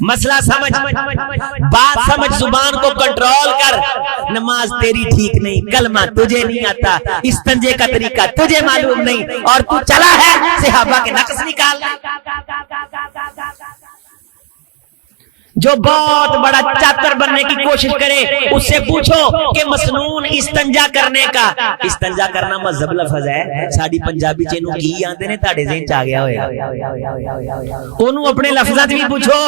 مسئلہ سمجھ، بات سمجھ، زبان کو کنٹرول کر. نماز تیری ٹھیک نہیں، کلمہ تجھے نہیں آتا، استنجے کا طریقہ تجھے معلوم نہیں، اور تو چلا ہے صحابہ کے نقص نکالنا. جو بہت بڑا چاتر بننے کی کوشش کرے اس سے پوچھو کہ مسنون استنجا کرنے کا، استنجا کرنا مذہب لفظ ہے. ساڑی پنجابی چینوں کی آندے نے تاڑے ذہن چاہ گیا ہوئے انہوں اپنے لفظات بھی پوچھو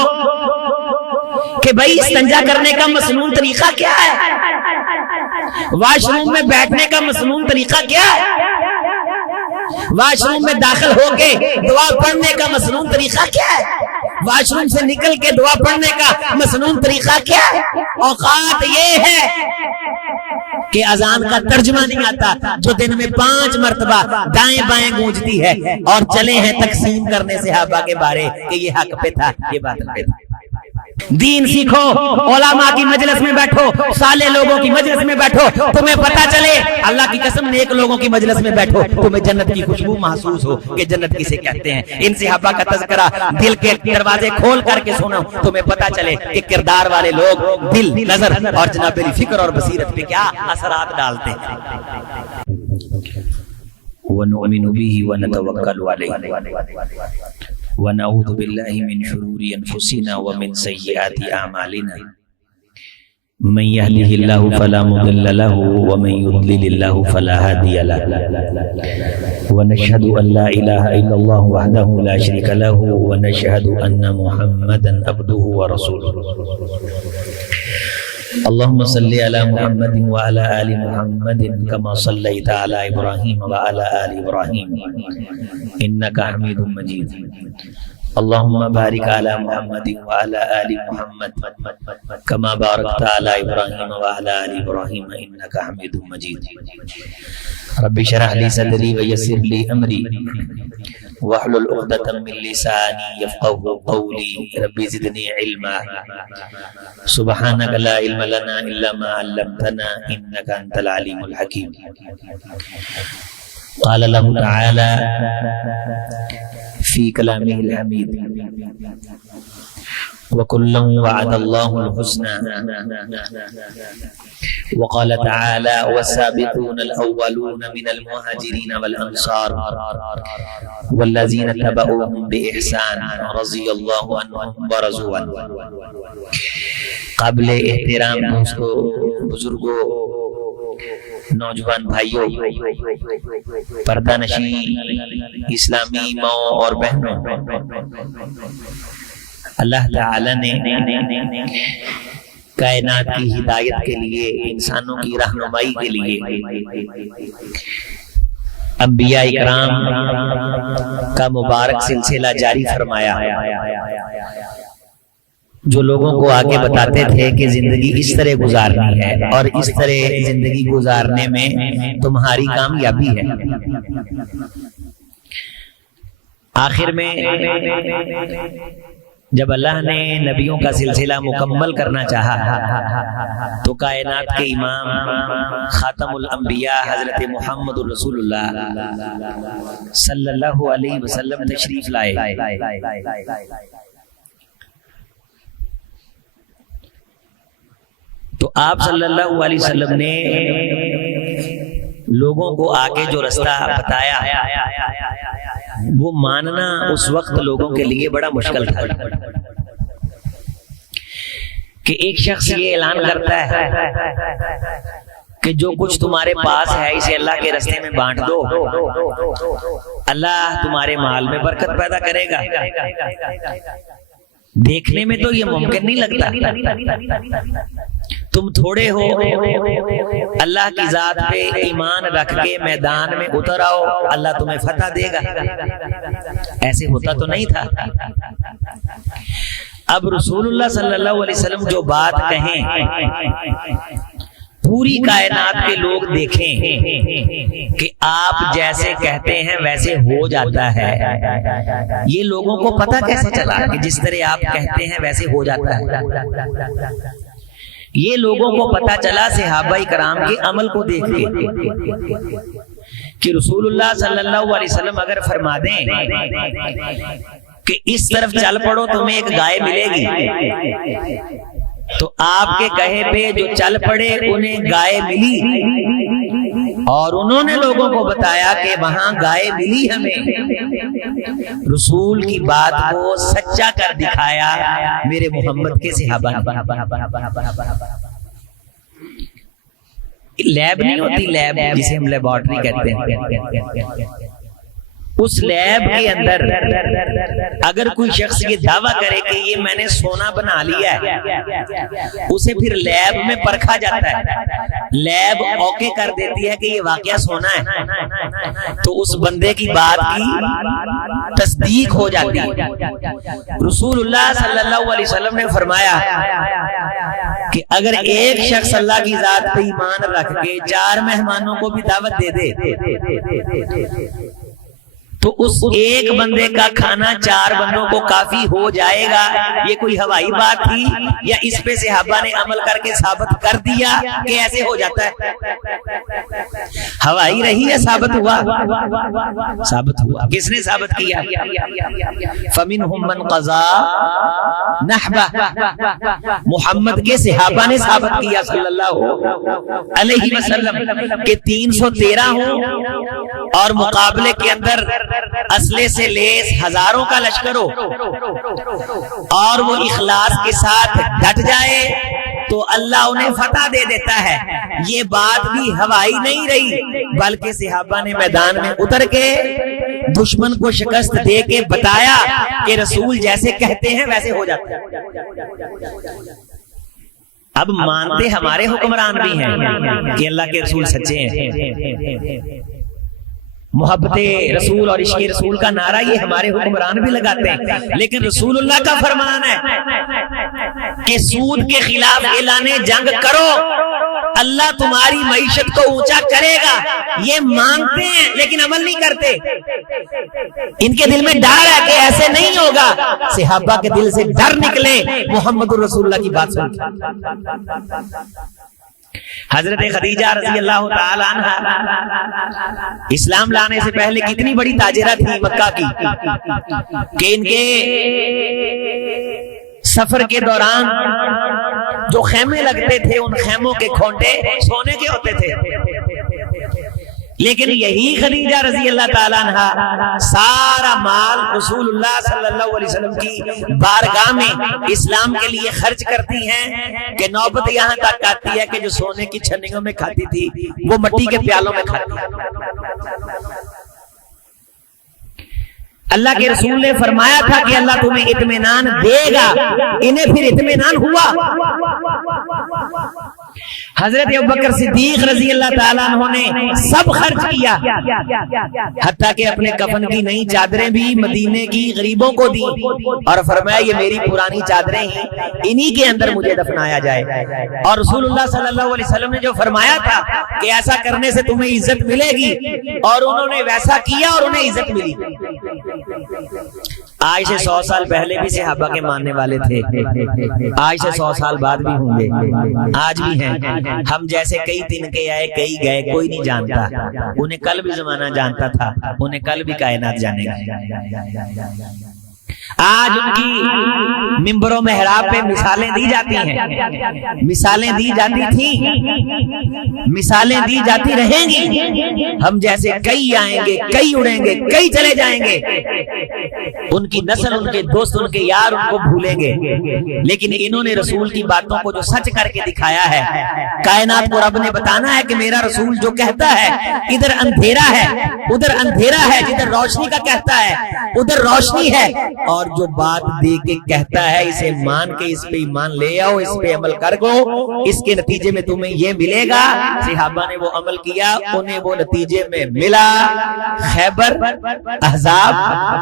کہ بھائی استنجا کرنے کا مسنون طریقہ کیا ہے، واش روم میں بیٹھنے کا مسنون طریقہ کیا ہے، واش روم میں داخل ہو کے دعا پڑھنے کا مسنون طریقہ کیا ہے، واش روم سے نکل کے دعا پڑھنے کا مسنون طریقہ کیا ہے. اوقات یہ ہے کہ اذان کا ترجمہ نہیں آتا جو دن میں 5 مرتبہ دائیں بائیں گونجتی ہے، اور چلے ہیں تقسیم کرنے صحابہ کے بارے کہ یہ حق پہ تھا یہ باطل پہ تھا. دین سیکھو، علماء کی مجلس میں بیٹھو، صالح لوگوں کی مجلس میں بیٹھو، تمہیں پتا چلے. اللہ کی قسم نیک لوگوں کی مجلس میں بیٹھو، تمہیں جنت کی خوشبو محسوس ہو کہ جنت کسے کہتے ہیں. ان صحابہ کا تذکرہ دل کے دروازے کھول کر کے سنو، تمہیں پتا چلے کہ کردار والے لوگ دل، نظر اور جناب فکر اور بصیرت پہ کیا اثرات ڈالتے ہیں. وَنُؤْمِنُ بِهِ وَنَتَوَكَّلُ عَلَيْهِ وَنَعُوذُ بِاللَّهِ مِنْ شُرُورِ أَنفُسِنَا وَمِنْ سَيِّئَاتِ أَعْمَالِنَا مَنْ يَهْدِهِ اللَّهُ فَلَا مُضِلَّ لَهُ وَمَنْ يُضْلِلِ اللَّهُ فَلَا هَادِيَ لَهُ وَنَشْهَدُ أَنْ لَا إِلَهَ إِلَّا اللَّهُ وَحْدَهُ لَا شَرِيكَ لَهُ وَنَشْهَدُ أَنَّ مُحَمَّدًا عَبْدُهُ وَرَسُولُهُ. اللهم صل على محمد وعلى آل محمد كما صليت على إبراهيم وعلى آل إبراهيم إنك حميد مجيد. اللهم بارك على محمد وعلى آل محمد كما باركت على إبراهيم وعلى آل إبراهيم إنك حميد مجيد. رب اشرح لي صدري ويسر لي أمري واحلل عقدة من لساني يفقهوا قولي. رب زدني علما. سبحانك لا علم لنا إلا ما علمتنا إنك أنت العليم الحكيم. قال الله تعالى في كلامه الحميد وكلا وعد الله الحسنى وقال تعالى والسابقون الأولون من المهاجرين والأنصار والذين اتبعوهم بإحسان رضي الله عنهم ورضوا عنه. قابل احترام دوستو، بزرگوں، نوجوان بھائیوں، پردہ نشین اسلامی ماؤں اور بہنوں، اللہ تعالی نے کائنات کی ہدایت کے لیے، انسانوں کی رہنمائی کے لیے انبیاء اکرام کا مبارک سلسلہ جاری فرمایا، جو لوگوں کو آگے بتاتے تھے کہ زندگی اس طرح گزارنی ہے اور اس طرح زندگی گزارنے میں تمہاری کامیابی ہے. آخر میں جب اللہ نے نبیوں کا سلسلہ مکمل کرنا چاہا تو کائنات کے امام خاتم الانبیاء حضرت محمد رسول اللہ صلی اللہ علیہ وسلم تشریف لائے. تو آپ صلی اللہ علیہ وسلم نے لوگوں کو آگے جو رستہ بتایا وہ ماننا اس وقت لوگوں کے لیے بڑا مشکل تھا کہ ایک شخص یہ اعلان کرتا ہے کہ جو کچھ تمہارے پاس ہے اسے اللہ کے راستے میں بانٹ دو، اللہ تمہارے مال میں برکت پیدا کرے گا. دیکھنے میں تو یہ ممکن نہیں لگتا. تم تھوڑے ہو، اللہ کی ذات پہ ایمان رکھ کے میدان میں اتر آؤ، اللہ تمہیں فتح دے گا. ایسے ہوتا تو نہیں تھا. اب رسول اللہ صلی اللہ علیہ وسلم جو بات کہیں پوری کائنات کے لوگ دیکھیں کہ آپ جیسے کہتے ہیں ویسے ہو جاتا ہے. یہ لوگوں کو پتہ کیسے چلا کہ جس طرح آپ کہتے ہیں ویسے ہو جاتا ہے؟ یہ لوگوں کو پتہ چلا صحابہ کرام کے عمل کو دیکھ کے کہ رسول اللہ صلی اللہ علیہ وسلم اگر فرما دیں کہ اس طرف چل پڑو تمہیں ایک گائے ملے گی، تو آپ کے کہے پہ جو چل پڑے انہیں گائے ملی، اور انہوں نے لوگوں کو بتایا کہ وہاں گائے ملی ہمیں، رسول کی بات کو سچا کر دکھایا میرے محمد کے صحابہ نے۔ لیب نہیں ہوتی، لیب جسے ہم لیبارٹری کہتے ہیں، اس لیب کے اندر اگر کوئی شخص یہ دعویٰ کرے کہ یہ میں نے سونا بنا لیا ہے، اسے پھر لیب میں پرکھا جاتا ہے، لیب اوکے کر دیتی ہے کہ یہ واقعہ سونا ہے، تو اس بندے کی بات کی تصدیق ہو جاتی ہے۔ رسول اللہ صلی اللہ علیہ وسلم نے فرمایا کہ اگر ایک شخص اللہ کی ذات پہ ایمان رکھ کے 4 مہمانوں کو بھی دعوت دے دے تو اس ایک بندے کا کھانا 4 بندوں کو کافی ہو جائے گا۔ یہ کوئی ہوائی بات تھی یا اس پہ صحابہ نے عمل کر کے ثابت کر دیا کہ ایسے ہو جاتا ہے؟ ہوائی رہی ہے، ثابت ہوا، ثابت ہوا۔ کس نے ثابت کیا؟ فَمِنْهُمْ مَنْ قَضَى نَحْبَهُ، محمد کے صحابہ نے ثابت کیا صلی اللہ علیہ وسلم کہ 313 ہوں اور مقابلے کے اندر اسلحے سے لیس ہزاروں کا لشکر ہو اور وہ اخلاص کے ساتھ ڈٹ جائے تو اللہ انہیں فتح دے دیتا ہے۔ یہ بات بھی ہوائی نہیں رہی، بلکہ صحابہ نے میدان میں اتر کے دشمن کو شکست دے کے بتایا کہ رسول جیسے کہتے ہیں ویسے ہو جاتا ہے۔ اب مانتے ہمارے حکمران بھی ہیں کہ اللہ کے رسول سچے ہیں، محبت رسول اور عشق رسول کا نعرہ یہ ہمارے حکمران بھی لگاتے ہیں، لیکن رسول اللہ کا فرمان ہے کہ سود کے خلاف اعلان جنگ کرو، اللہ تمہاری معیشت کو اونچا کرے گا۔ یہ مانگتے ہیں لیکن عمل نہیں کرتے، ان کے دل میں ڈر ہے کہ ایسے نہیں ہوگا۔ صحابہ کے دل سے ڈر نکلے محمد رسول اللہ کی بات سن کے۔ حضرت خدیجہ رضی اللہ تعالی عنہ اسلام لانے سے پہلے کتنی بڑی تاجرہ تھی مکہ کی کہ ان کے سفر کے دوران جو خیمے لگتے تھے ان خیموں کے کھونٹے سونے کے ہوتے تھے، لیکن یہی خدیجہ رضی اللہ تعالیٰ عنہ سارا مال رسول اللہ صلی اللہ علیہ وسلم کی بارگاہ میں اسلام کے لیے خرچ کرتی ہیں کہ نوبت یہاں تک آتی ہے کہ جو سونے کی چھنیوں میں کھاتی تھی وہ مٹی کے پیالوں میں کھاتی ہے۔ اللہ کے رسول نے فرمایا تھا کہ اللہ تمہیں اطمینان دے گا، انہیں پھر اطمینان ہوا۔ حضرت ابوبکر صدیق رضی اللہ تعالیٰ عنہ نے سب خرچ کیا، حتیٰ کہ اپنے کفن کی نئی چادریں بھی مدینے کی غریبوں کو دی اور فرمایا یہ میری پرانی چادریں ہیں، انہی کے اندر مجھے دفنایا جائے۔ اور رسول اللہ صلی اللہ علیہ وسلم نے جو فرمایا تھا کہ ایسا کرنے سے تمہیں عزت ملے گی، اور انہوں نے ویسا کیا اور انہیں عزت ملی۔ آج سے 100 سال پہلے بھی صحابہ کے ماننے والے تھے، آج سے 100 سال بعد بھی ہوں گے، آج بھی ہیں۔ ہم جیسے کئی دن کے آئے کئی گئے، کوئی نہیں جانتا، انہیں کل بھی زمانہ جانتا تھا، انہیں کل بھی کائنات جانے گا۔ آج ان کی منبر و محراب پہ مثالیں دی جاتی ہیں، مثالیں دی جاتی تھیں، مثالیں دی جاتی رہیں گی۔ ہم جیسے کئی آئیں گے، کئی اڑیں گے، کئی چلے جائیں گے، ان کی نسل، ان کے دوست، ان کے یار ان کو بھولیں گے، لیکن انہوں نے رسول کی باتوں کو جو سچ کر کے دکھایا ہے، کائنات کو رب نے بتانا ہے کہ میرا رسول جو کہتا ہے ادھر اندھیرا ہے ادھر اندھیرا ہے، جدھر روشنی کا کہتا ہے ادھر روشنی ہے، اور جو بات دے کے کہتا ہے اسے مان کے اس پہ ایمان لے آؤ، اس پہ عمل کر گو، اس کے نتیجے میں تمہیں یہ ملے گا۔ صحابہ نے وہ عمل کیا، انہیں وہ نتیجے میں ملا۔ خیبر، احزاب،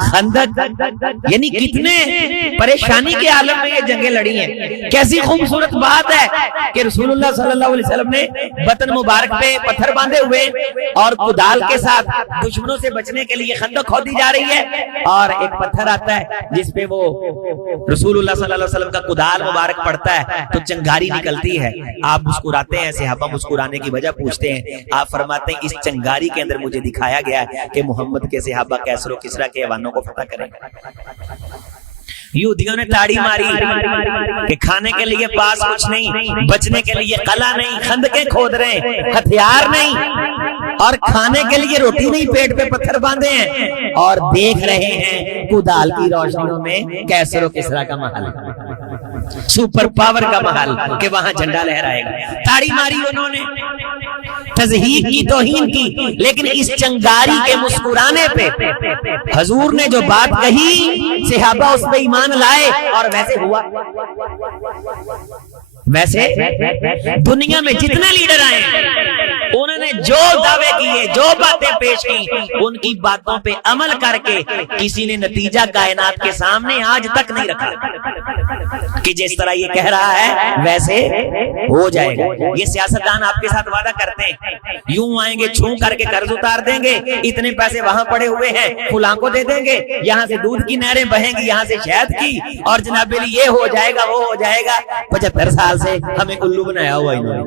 خندق، یعنی کتنے پریشانی کے عالم میں یہ جنگیں لڑی ہیں۔ کیسی خوبصورت بات ہے کہ رسول اللہ صلی اللہ علیہ وسلم نے بطن مبارک پہ پتھر باندھے ہوئے اور کدال کے ساتھ دشمنوں سے بچنے کے لیے خندق کھودی جا رہی ہے، اور ایک پتھر آتا ہے جس پہ وہ رسول اللہ صلی اللہ علیہ وسلم کا کدال مبارک پڑتا ہے تو چنگاری نکلتی ہے. آپ مسکراتے ہیں, صحابہ مسکرانے کی وجہ پوچھتے ہیں. آپ فرماتے ہیں اس چنگاری کے اندر مجھے دکھایا گیا ہے کہ محمد کے صحابہ کیسر و کسرا کے ایوانوں کو فتح کریں گے. یہودیوں نے تاڑی ماری کہ کھانے کے لیے پاس کچھ نہیں, بچنے کے لیے قلعہ نہیں, خندقیں کھود رہے ہیں, ہتھیار نہیں, اور کھانے کے لیے روٹی نہیں, پیٹ پہ پتھر باندھے ہیں, اور دیکھ رہے ہیں کدال کی روشنیوں میں کیسر و کسرا کا محل, سپر پاور کا محل کہ وہاں جھنڈا لہرائے گا. تاڑی ماری انہوں نے, تضحیق کی, توہین کی, لیکن اس چنگاری کے مسکرانے پہ حضور نے جو بات کہی صحابہ اس پہ ایمان لائے. اور ویسے ہوا, ویسے دنیا میں جتنے لیڈر آئے انہوں نے جو دعوے کیے, جو باتیں پیش کی, ان کی باتوں پہ عمل کر کے کسی نے نتیجہ کائنات کے سامنے آج تک نہیں رکھا کہ جس طرح یہ کہہ رہا ہے ویسے ہو جائے گا. یہ سیاستدان آپ کے ساتھ وعدہ کرتے ہیں, یوں آئیں گے چھو کر کے قرض اتار دیں گے, اتنے پیسے وہاں پڑے ہوئے ہیں فلاں کو دے دیں گے, یہاں سے دودھ کی نہریں بہیں گی, یہاں سے شہد کی, اور جناب یہ ہو جائے گا وہ ہو جائے گا. 75 سال سے ہمیں الو بنایا ہوا انہوں نے.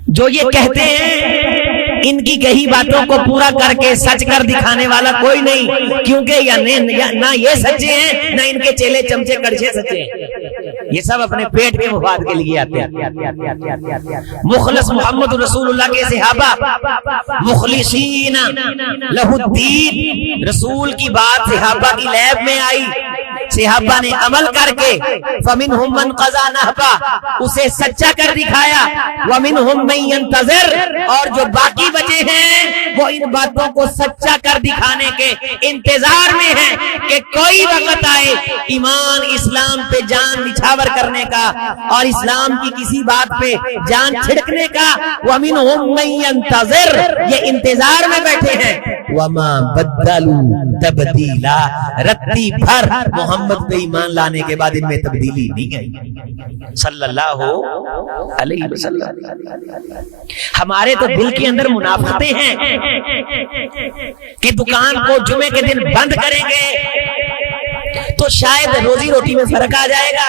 جو یہ کہتے ہیں ان کی کہی باتوں کو پورا کر کے سچ کر دکھانے والا کوئی نہیں, کیونکہ نہ یہ سچے ہیں نہ ان کے چیلے چمچے کڑچے سچے ہیں. یہ سب اپنے پیٹ کے مفاد کے لیے آتے ہیں. مخلص محمد رسول اللہ کے صحابہ مخلصین لہ الدین, رسول کی بات صحابہ کی لیب میں آئی, صحابہ نے عمل کر کے فمنہم من قضا نہبا, اسے سچا کر دکھایا, ومنہم من ینتظر, اور جو باقی بچے ہیں وہ ان باتوں کو سچا کر دکھانے کے انتظار میں ہیں کہ کوئی وقت آئے ایمان اسلام پہ جان نچھاور کرنے کا اور اسلام کی کسی بات پہ جان چھڑکنے کا. ومنہم من ینتظر, یہ انتظار میں بیٹھے ہیں. وما بدلوا تبدیلا, رتی بھر محمد پہ ایمان لانے کے بعد ان میں تبدیلی نہیں آئی صلی اللہ علیہ وسلم. ہمارے تو دل کے اندر منافقتیں ہیں کہ دکان کو جمعے کے دن بند کریں گے تو شاید روزی روٹی میں فرق آ جائے گا,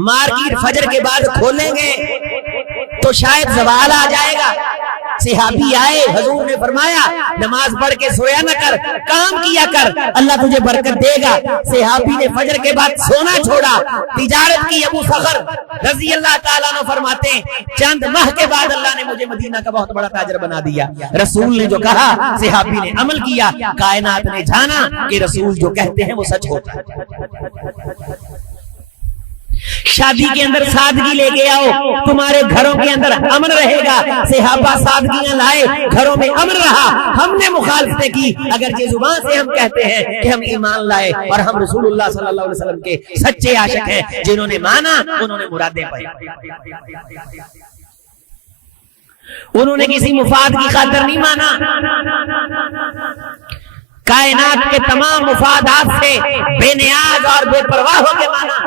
مارکیٹ فجر کے بعد کھولیں گے تو شاید زوال آ جائے گا. صحابی آئے, حضور نے فرمایا نماز پڑھ کے سویا نہ کر, کام کیا کر, اللہ تجھے برکت دے گا. صحابی نے فجر کے بعد سونا چھوڑا, تجارت کی. ابو صخر رضی اللہ تعالیٰ عنہ فرماتے ہیں چند ماہ کے بعد اللہ نے مجھے مدینہ کا بہت بڑا تاجر بنا دیا. رسول نے جو کہا صحابی نے عمل کیا, کائنات نے جانا کہ رسول جو کہتے ہیں وہ سچ ہوتا ہے. شادی کے اندر سادگی لے کے آؤ, تمہارے گھروں کے اندر امن رہے گا. صحابہ سادگیاں لائے, گھروں میں امن رہا. ہم نے مخالفتیں کی, اگرچہ زبان سے ہم کہتے ہیں کہ ہم ایمان لائے اور ہم رسول اللہ صلی اللہ علیہ وسلم کے سچے عاشق ہیں. جنہوں نے مانا انہوں نے مرادیں پائی, انہوں نے کسی مفاد کی خاطر نہیں مانا, کائنات کے تمام مفادات سے بے نیاز اور بے پرواہ ہو کے مانا.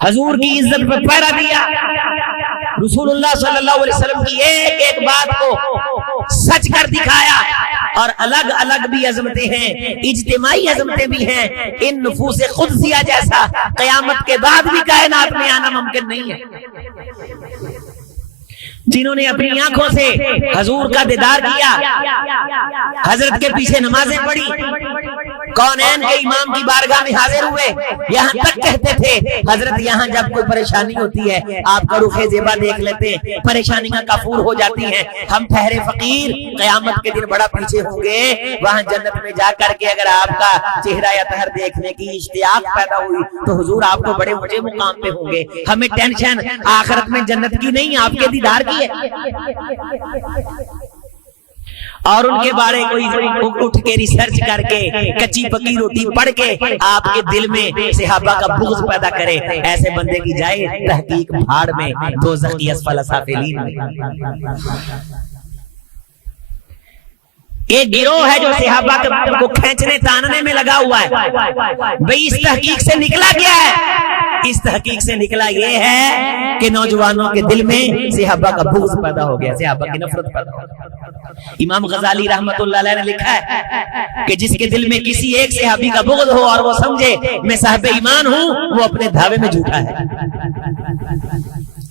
حضور کی عزت پر پہرا دیا, رسول اللہ صلی اللہ علیہ وسلم کی ایک ایک بات کو سچ کر دکھایا. اور الگ الگ بھی عظمتیں ہیں, اجتماعی عظمتیں بھی ہیں. ان نفوس قدسیہ جیسا قیامت کے بعد بھی کائنات میں آنا ممکن نہیں ہے, جنہوں نے اپنی آنکھوں سے حضور کا دیدار کیا, حضرت کے پیچھے نمازیں پڑھی, کونین کے امام کی بارگاہ میں حاضر ہوئے, یہاں تک کہتے تھے حضرت یہاں جب کوئی پریشانی ہوتی ہے آپ کا رخ زیبا دیکھ لیتے ہیں, پریشانیاں کافور ہو جاتی ہیں. ہم ٹھہرے فقیر, قیامت کے دن بڑا پیچھے ہوں گے, وہاں جنت میں جا کر کے اگر آپ کا چہرہ یا طہر دیکھنے کی اشتیاق پیدا ہوئی تو حضور آپ کو بڑے اونچے مقام پہ ہوں گے. ہمیں ٹینشن آخرت میں جنت کی نہیں, آپ کے دیدار کی ہے. اور ان کے بارے کوئی اٹھ کے ریسرچ کر کے کچی پکی روٹی پڑھ کے آپ کے دل میں صحابہ کا بغض پیدا کرے, ایسے بندے کی جائے تحقیق بھاڑ میں, دوزخ کی اسفل سافلین میں. ایک گروہ ہے جو صحابہ کو کھینچنے تاننے میں لگا ہوا ہے. بھئی اس تحقیق سے نکلا کیا ہے؟ اس تحقیق سے نکلا یہ ہے کہ نوجوانوں کے دل میں صحابہ کا بغض پیدا ہو گیا, صحابہ کی نفرت پیدا ہو گیا. امام غزالی رحمت اللہ علیہ نے لکھا ہے کہ جس کے دل میں کسی ایک صحابی کا بغض ہو اور وہ سمجھے میں صاحب ایمان ہوں، وہ اپنے دعوے میں جھوٹا ہے،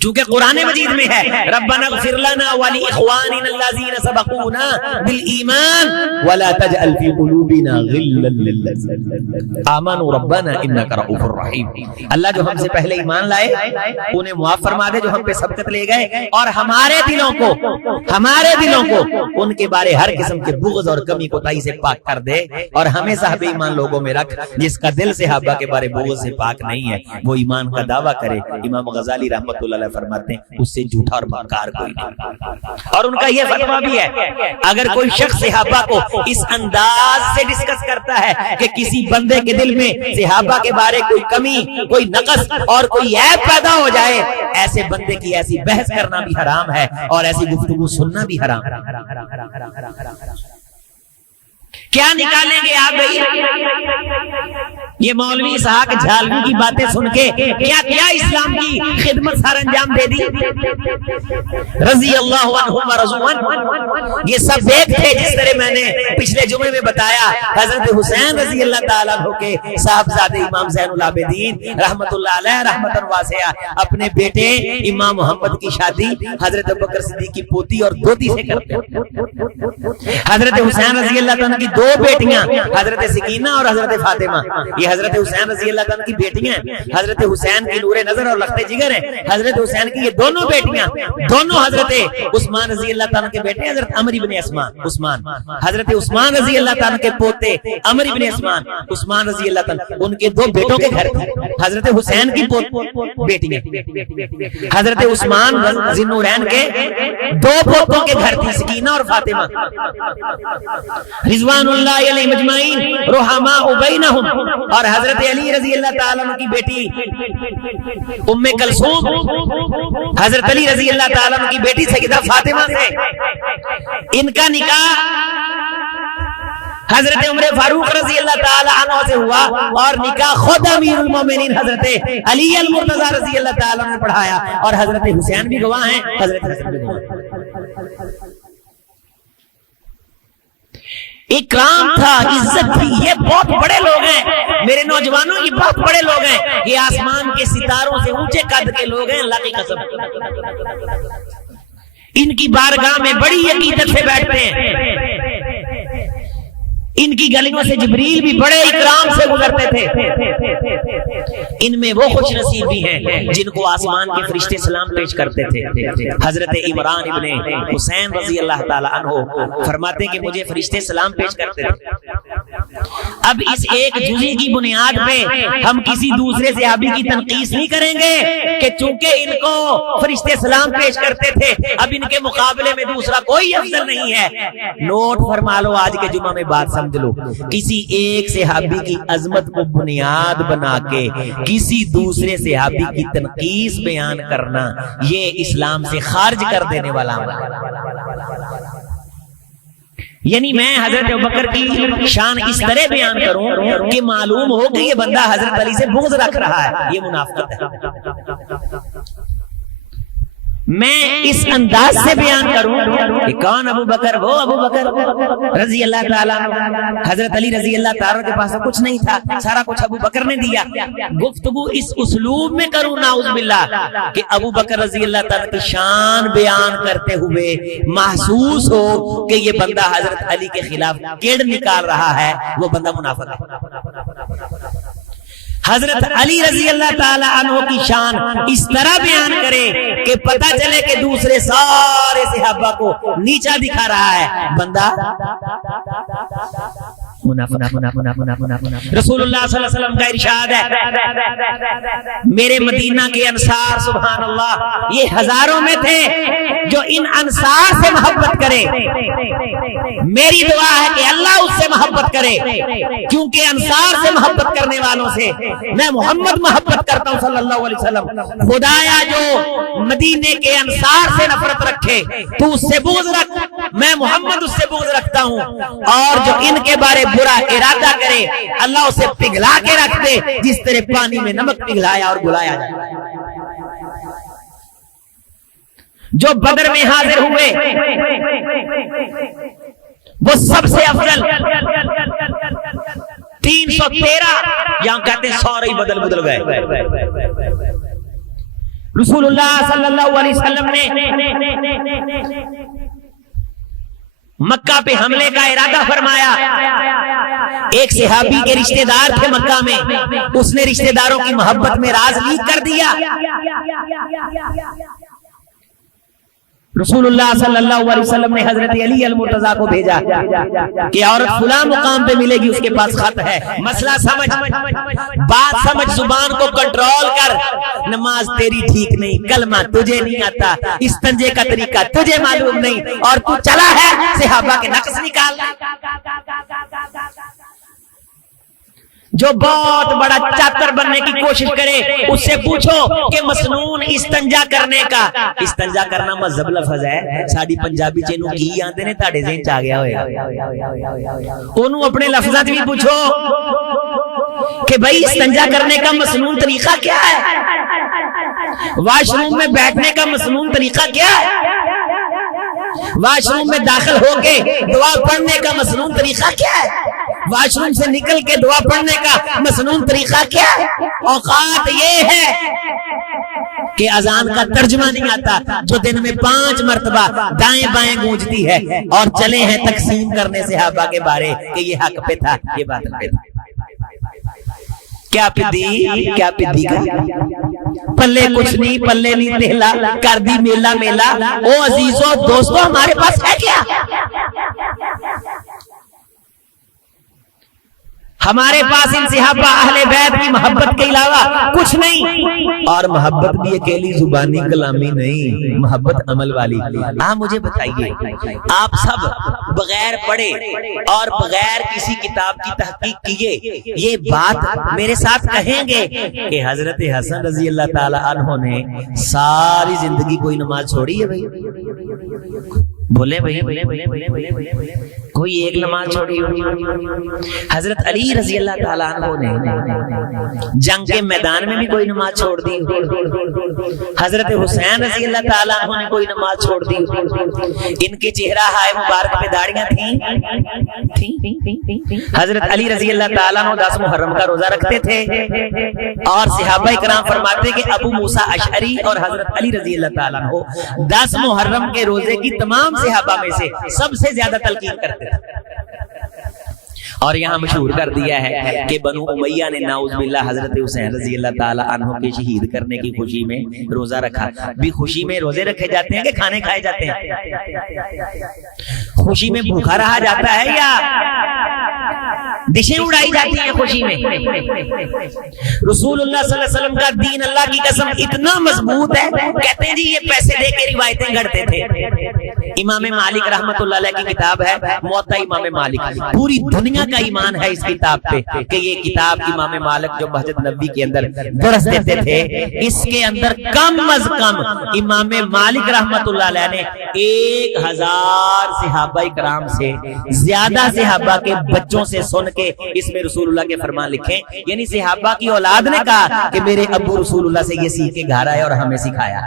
چونکہ قرآن مجید میں ہے ربنا اغفر لنا ولاخواننا الذین سبقونا بالایمان ولا تجعل فی قلوبنا غلا للذین آمنوا ربنا انک رؤوف رحیم۔ اللہ جو ہم سے پہلے ایمان لائے انہیں معاف فرما دے جو ہم پہ سبقت لے گئے، اور ہمارے دلوں کو ان کے بارے ہر قسم کے بغض اور کمی کوتاہی سے پاک کر دے، اور ہمیں صاحب ایمان لوگوں میں رکھ جس کا دل صحابہ کے بارے بغض سے پاک نہیں ہے، وہ ایمان کا دعویٰ کرے۔ امام غزالی رحمت اللہ علیہ فرماتے ہیں اس سے جھوٹا اور مکار کوئی نہیں۔ اور ان کا یہ فتویٰ بھی ہے اگر کوئی شخص صحابہ کو اس انداز سے ڈسکس کرتا ہے کہ کسی بندے کے دل میں صحابہ کے بارے کوئی کمی، کوئی نقص اور کوئی عیب پیدا ہو جائے، ایسے بندے کی ایسی بحث کرنا بھی حرام ہے اور ایسی گفتگو سننا بھی حرام ہے۔ کیا نکالیں گے آپ بھائی؟ یہ مولوی اسحاق جھالوی کی باتیں سن کے کیا اسلام کی خدمت سر انجام دے دی؟ رضی اللہ عنہم ورضوا عنہ، یہ سب ایک تھے جس طرح میں نے پچھلے جمعے میں بتایا۔ حضرت حسین رضی اللہ تعالیٰ عنہ کے صاحبزادے امام زین العابدین رحمت اللہ علیہ رحمت واسعہ اپنے بیٹے امام محمد کی شادی حضرت ابوبکر صدیق کی پوتی اور دوتی سے کرتے ہیں۔ حضرت حسین رضی اللہ تعالیٰ کی دو بیٹیاں حضرت سکینہ اور حضرت فاطمہ، یہ حضرت حسین رضی اللہ تعالیٰ کی بیٹیاں ہیں۔ حضرت حسین کی نور نظر اور لخت جگر ہیں۔ حضرت حسین کی یہ دونوں بیٹیاں دونوں حضرت عثمان رضی اللہ تعالیٰ کے بیٹے حضرت عمر بن عثمان، حضرت عثمان رضی اللہ تعالیٰ کے پوتے عمر بن عثمان رضی اللہ تعالیٰ، ان کے دو بیٹوں کے گھر تھے۔ حضرت حسین کی بیٹیاں حضرت عثمان ذی النورین کے دو پوتوں کے گھر تھی، سکینہ اور فاطمہ رضوان اللہ علیہ مجمعین رحماء بینہم، اور حضرت علی رضی اللہ تعالیٰ عنہ کی بیٹی ام کلثوم حضرت علی رضی اللہ تعالیٰ عنہ کی بیٹی سیدہ فاطمہ سے ان کا نکاح حضرت عمر فاروق رضی اللہ تعالی عنہ سے ہوا، اور نکاح خود امیر المومنین حضرت علی المرتضی رضی اللہ تعالی عنہ نے پڑھایا، اور حضرت حسین بھی گواہ ہیں، حضرت حسن بھی گواہ ہیں۔ اکرام تھا، عزت تھی، یہ بہت بڑے لوگ ہیں میرے نوجوانوں، یہ بہت بڑے لوگ ہیں، یہ آسمان کے ستاروں سے اونچے قد کے لوگ ہیں، اللہ کی قسم ان کی بارگاہ میں بڑی عقیدت سے بیٹھتے ہیں، ان کی گلیوں سے جبریل بھی بڑے اکرام سے گزرتے تھے۔ ان میں وہ خوش نصیب بھی ہیں جن کو آسمان کے فرشتے سلام پیش کرتے تھے۔ حضرت عمران ابن حسین رضی اللہ تعالی عنہ فرماتے ہیں کہ مجھے فرشتے سلام پیش کرتے تھے۔ اب اس ایک جزی کی بنیاد پہ ہم کسی دوسرے صحابی کی تنقیص نہیں کریں گے کہ چونکہ ان کو فرشتے سلام پیش کرتے تھے اب ان کے مقابلے میں دوسرا کوئی افضل نہیں ہے۔ نوٹ فرما لو، آج کے جمعہ میں بات سمجھ لو، کسی ایک صحابی کی عظمت کو بنیاد بنا کے کسی دوسرے صحابی کی تنقیص بیان کرنا یہ اسلام سے خارج کر دینے والا ہے۔ یعنی میں حضرت ابوبکر کی شان اس طرح بیان کروں کہ معلوم ہو کہ یہ بندہ حضرت علی سے بغض رکھ رہا ہے، یہ منافقت ہے۔ میں اس انداز سے بیان کروں کہ کون ابو بکر، وہ ابو بکر رضی اللہ تعالیٰ عنہ، حضرت علی رضی اللہ تعالیٰ کے پاس کچھ نہیں تھا، سارا کچھ ابو بکر نے دیا۔ گفتگو اس اسلوب میں کروں نعوذ باللہ کہ ابو بکر رضی اللہ تعالیٰ کی شان بیان کرتے ہوئے محسوس ہو کہ یہ بندہ حضرت علی کے خلاف کیڑ نکال رہا ہے، وہ بندہ منافق ہے۔ حضرت علی رضی اللہ تعالی عنہ کی شان اس طرح بیان کرے کہ پتہ چلے کہ دوسرے سارے صحابہ کو نیچا دکھا رہا ہے، بندہ رسول اللہ صلی اللہ علیہ وسلم کا ارشاد ہے، میرے مدینہ کے انصار سبحان اللہ یہ ہزاروں میں تھے جو ان انصار سے محبت کرے، میری دعا ہے کہ اللہ اس سے محبت کرے، کیونکہ انصار سے محبت کرنے والوں سے میں محمد محبت کرتا ہوں صلی اللہ علیہ وسلم۔ خدایا جو مدینے کے انصار سے نفرت رکھے تو اس سے بغض رکھ، میں محمد اس سے بغض رکھتا ہوں، اور جو ان کے بارے برا ارادہ کرے اللہ اسے پگھلا کے رکھ دے جس طرح پانی میں نمک پگھلایا اور گلایا جائے۔ جو بدر میں حاضر ہوئے وہ سب سے افضل 313 یہاں کہتے ہیں سارے بدل گئے. رسول اللہ صلی اللہ علیہ وسلم نے مکہ پہ حملے کا ارادہ فرمایا. ایک صحابی کے رشتہ دار تھے مکہ میں, اس نے رشتہ داروں کی محبت میں راز لیک کر دیا. رسول اللہ صلی اللہ علیہ وسلم نے حضرت علی المرتضیٰ کو بھیجا کہ عورت فلاں مقام پہ ملے گی, اس کے پاس خط ہے, مسئلہ سمجھ, بات سمجھ, زبان کو کنٹرول کر. نماز تیری ٹھیک نہیں, کلمہ تجھے نہیں آتا, استنجے کا طریقہ تجھے معلوم نہیں, اور تو چلا ہے صحابہ کے نقص نکال. جو بہت بڑا چاتر بننے کی کوشش کرے اس سے پوچھو کہ مسنون استنجا کرنے کا, استنجا کرنا مذہب لفظ ہے. ساڈی پنجابی چ اینو کی آندے نے تہاڈے ذہن چ آ گیا ہوئے گا. اونوں اپنے لفظاں وچ بھی پوچھو کہ بھائی استنجا کرنے کا مسنون طریقہ کیا ہے, واش روم میں بیٹھنے کا مسنون طریقہ کیا ہے, واش روم میں داخل ہو کے دعا پڑھنے کا مسنون طریقہ کیا ہے, واش روم سے نکل کے دعا پڑھنے کا مسنون طریقہ کیا ہے. اوقات یہ ہے کہ اذان کا ترجمہ نہیں آتا جو دن میں 5 مرتبہ دائیں بائیں گونجتی ہے, اور چلے ہیں تقسیم کرنے صحابہ کے بارے کہ یہ حق پہ تھا, یہ باطل پہ تھا. کیا پدی کیا پدی کا پلے کچھ نہیں, پلے نہیں تہلا, کر دی میلا میلا. او عزیزو دوستو ہمارے پاس ہے کیا؟ ہمارے پاس ان صحابہ اہل بیت کی محبت کے علاوہ کچھ نہیں, اور محبت بھی اکیلی زبانی کلامی نہیں, محبت عمل والی. آپ مجھے بتائیے, آپ سب بغیر پڑھے اور بغیر کسی کتاب کی تحقیق کیے یہ بات میرے ساتھ کہیں گے کہ حضرت حسن رضی اللہ تعالی عنہ نے ساری زندگی کوئی نماز چھوڑی ہے؟ بھائی بولے بھائی, کوئی ایک نماز چھوڑی ہوگی؟ حضرت علی رضی اللہ تعالیٰ عنہ نے جنگ کے میدان میں بھی کوئی نماز چھوڑ دی, حضرت حسین رضی اللہ تعالیٰ عنہ نے کوئی نماز چھوڑ دی. ان کے چہرہ ہائے مبارک پہ داڑیاں تھیں. حضرت علی رضی اللہ تعالیٰ عنہ 10 محرم کا روزہ رکھتے تھے, اور صحابہ کرام فرماتے کہ ابو موسیٰ اشعری اور حضرت علی رضی اللہ تعالیٰ عنہ 10 محرم کے روزے کی تمام صحابہ میں سے سب سے زیادہ تلقین کرتے تھے. اور یہاں مشہور کر دیا ہے کہ بنو امیہ نے نعوذ باللہ حضرت حسین رضی اللہ تعالی عنہ کے شہید کرنے کی خوشی میں روزہ رکھا. بھی خوشی میں روزے رکھے جاتے ہیں کہ کھانے کھائے جاتے ہیں؟ خوشی میں بھوکا رہا جاتا ہے یا ڈشیں اڑائی جاتی ہیں خوشی میں؟ رسول اللہ صلی اللہ علیہ وسلم کا دین اللہ کی قسم اتنا مضبوط ہے, کہتے ہیں جی یہ پیسے دے کے روایتیں گھڑتے تھے. امام مالک رحمت اللہ علیہ کی کتاب ہے موطا امام مالک, پوری دنیا کا ایمان ہے اس کتاب پہ کہ یہ کتاب امام مالک جو مسجد نبوی کے اندر درس دیتے تھے, اس کے اندر کم از کم امام مالک رحمت اللہ علیہ نے 1000 صحابہ کرام سے زیادہ صحابہ کے بچوں سے سن کے اس میں رسول اللہ کے فرمان لکھیں. یعنی صحابہ کی اولاد نے کہا کہ میرے ابو رسول اللہ سے یہ سیکھ کے گھر آئے اور ہمیں سکھایا.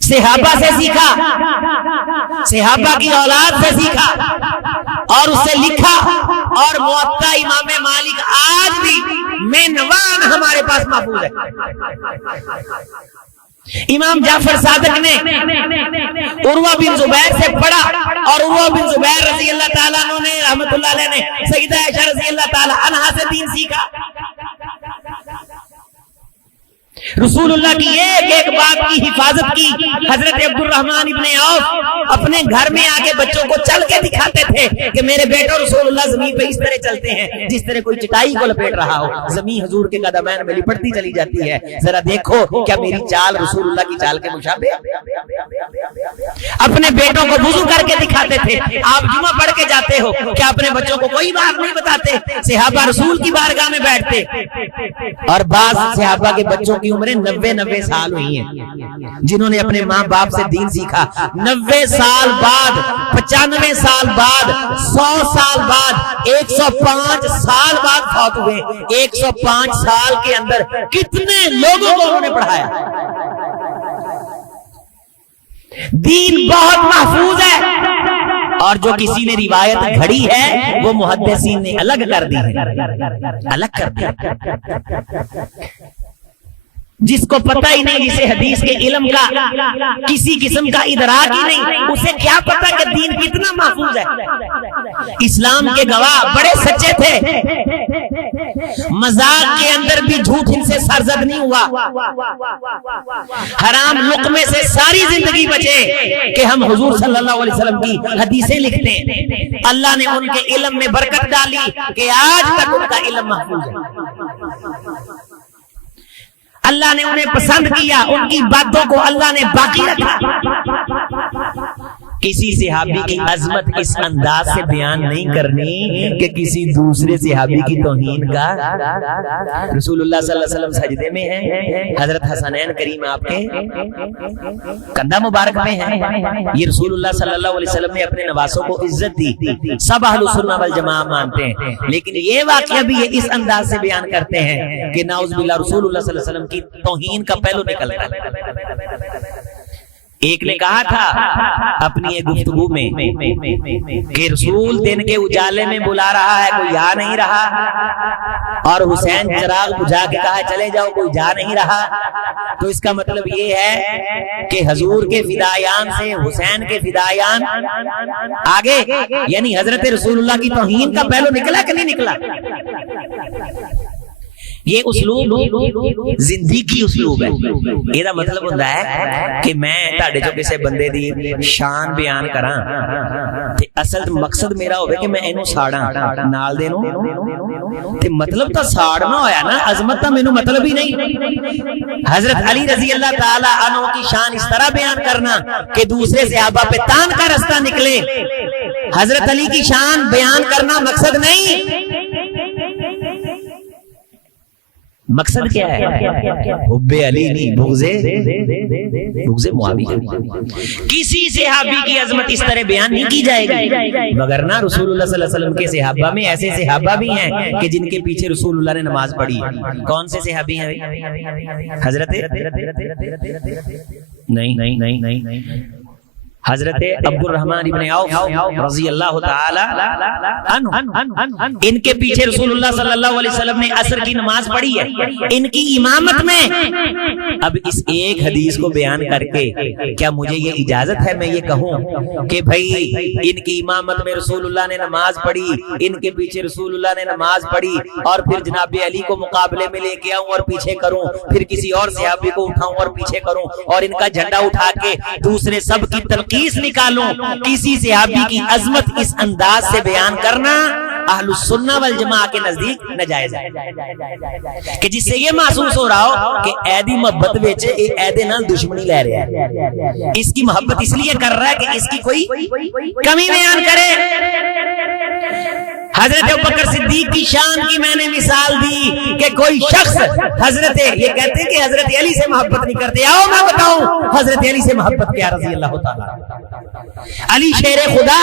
صحابہ سے سیکھا, صحابہ کی اولاد سے سیکھا اور اس سے لکھا, اور موطا امام مالک آج بھی مینوان ہمارے پاس محفوظ ہے. امام جعفر صادق نے عروہ بن زبیر سے پڑھا, اور عروہ بن زبیر رضی اللہ تعالیٰ عنہ نے رحمت اللہ علیہ نے سیدہ عائشہ رضی اللہ تعالیٰ عنہا سے دین سیکھا. رسول اللہ کی ایک ایک بات کی حفاظت کی. حضرت عبد الرحمن ابن عوف اپنے گھر میں آگے بچوں کو چل کے دکھاتے تھے کہ میرے بیٹوں رسول اللہ زمین پہ اس طرح چلتے ہیں جس طرح کوئی چٹائی کو لپیٹ رہا ہو, زمین حضور کے قدمین میں لپٹتی چلی جاتی ہے, ذرا دیکھو کیا میری چال رسول اللہ کی چال کے مشابہ. اپنے بیٹوں کو وضو کر کے دکھاتے تھے. آپ جمعہ پڑھ کے جاتے ہو, کیا اپنے بچوں کو کوئی بات نہیں بتاتے؟ صحابہ رسول کی بارگاہ میں بیٹھتے, اور بعض صحابہ کے بچوں کی عمریں 90 سال ہوئی ہیں جنہوں نے اپنے ماں باپ سے دین سیکھا. 90 سال بعد, 95 سال بعد, 100 سال بعد, 105 سال بعد فوت ہوئے. 105 سال کے اندر کتنے لوگوں کو انہوں نے پڑھایا. دین بہت محفوظ ہے، اور جو کسی نے روایت گھڑی ہے وہ محدثین نے الگ کر دی ہے، الگ کر دی۔ جس کو پتہ ہی نہیں، جسے حدیث کے علم کا کسی قسم کا ادراک ہی نہیں، اسے کیا پتہ کہ دین کتنا محفوظ ہے۔ اسلام کے گواہ بڑے سچے تھے، مذاق کے اندر بھی جھوٹ ان سے سرزد نہیں ہوا، حرام لقمے سے ساری زندگی بچے کہ ہم حضور صلی اللہ علیہ وسلم کی حدیثیں لکھتے ہیں۔ اللہ نے ان کے علم میں برکت ڈالی کہ آج تک ان کا علم محفوظ ہے، اللہ نے انہیں پسند کیا، ان کی باتوں کو اللہ نے باقی رکھا۔ کسی صحابی کی عظمت اس انداز سے بیان نہیں کرنی کہ کسی دوسرے صحابی کی توہین کا۔ رسول اللہ صلی اللہ علیہ وسلم سجدے میں ہیں، حضرت حسنین کریم آپ کے کندھا مبارک میں ہیں، یہ رسول اللہ صلی اللہ علیہ وسلم نے اپنے نواسوں کو عزت دی، سب اہل سنت والجماعہ مانتے ہیں، لیکن یہ واقعہ بھی یہ اس انداز سے بیان کرتے ہیں کہ نعوذ باللہ رسول اللہ صلی اللہ علیہ وسلم کی توہین کا پہلو نکلتا ہے۔ ایک نے کہا تھا اپنی ایک گفتگو میں کہ رسول دن کے اجالے میں بلا رہا ہے، کوئی آ نہیں رہا، اور حسین چراغ بجھا کے کہا چلے جاؤ، کوئی جا نہیں رہا، تو اس کا مطلب یہ ہے کہ حضور کے فدایان سے حسین کے فدایان آگے، یعنی حضرت رسول اللہ کی توہین کا پہلو نکلا کہ نہیں نکلا؟ یہ اسلوب زندگی اسلوب ہے۔ یہ مطلب ہوتا ہے کہ میں تاڑے جو کسے بندے دی شان بیان کراں تے اصل مقصد میرا ہوئے کہ میں اینو ساڑاں نال دے نو تے مطلب تا ساڑنا ہویا نا، عظمت تا مینوں مطلب ہی نہیں۔ حضرت علی رضی اللہ تعالی عنہ کی شان اس طرح بیان کرنا کہ دوسرے صحابہ پہ تان کا رستہ نکلے، حضرت علی کی شان بیان کرنا مقصد نہیں۔ مقصد کیا ہے؟ حب علی نہیں، بغض معاویہ۔ کسی صحابی کی عظمت اس طرح بیان نہیں کی جائے گی، مگر نہ رسول اللہ صلی اللہ علیہ وسلم کے صحابہ میں ایسے صحابہ بھی ہیں کہ جن کے پیچھے رسول اللہ نے نماز پڑھی ہے۔ کون سے صحابی ہیں؟ حضرت حضرت عبد الرحمن ابن عوف رضی اللہ تعالی عنہ، ان کے پیچھے رسول اللہ صلی اللہ علیہ وسلم نے عصر کی نماز پڑھی ہے ان کی امامت میں۔ اب اس ایک حدیث کو بیان کر کے کیا مجھے یہ اجازت ہے میں یہ کہوں کہ بھائی ان کی امامت میں رسول اللہ نے نماز پڑھی، ان کے پیچھے رسول اللہ نے نماز پڑھی، اور پھر جناب علی کو مقابلے میں لے کے آؤں اور پیچھے کروں، پھر کسی اور صحابی کو اٹھاؤں اور پیچھے کروں، اور ان کا جھنڈا اٹھا کے دوسرے سب کی تنقید نکالوں؟ کسی صحابی کی عظمت اس انداز سے بیان کرنا اہل السنہ والجماعہ کے نزدیک ناجائز ہے، کہ جس سے یہ محسوس ہو رہا ہو کہ ایدی محبت ویچے ایدے نال دشمنی لے رہا ہے، اس کی محبت اس لیے کر رہا ہے کہ اس کی کوئی کمی بیان کرے۔ حضرت ابوبکر صدیق کی شان کی میں نے مثال دی کہ کوئی شخص حضرت یہ کہتے ہیں کہ حضرت علی سے محبت نہیں کرتے، آؤ میں بتاؤں حضرت علی سے محبت کیا رضی اللہ تعالی۔ علی شیر خدا،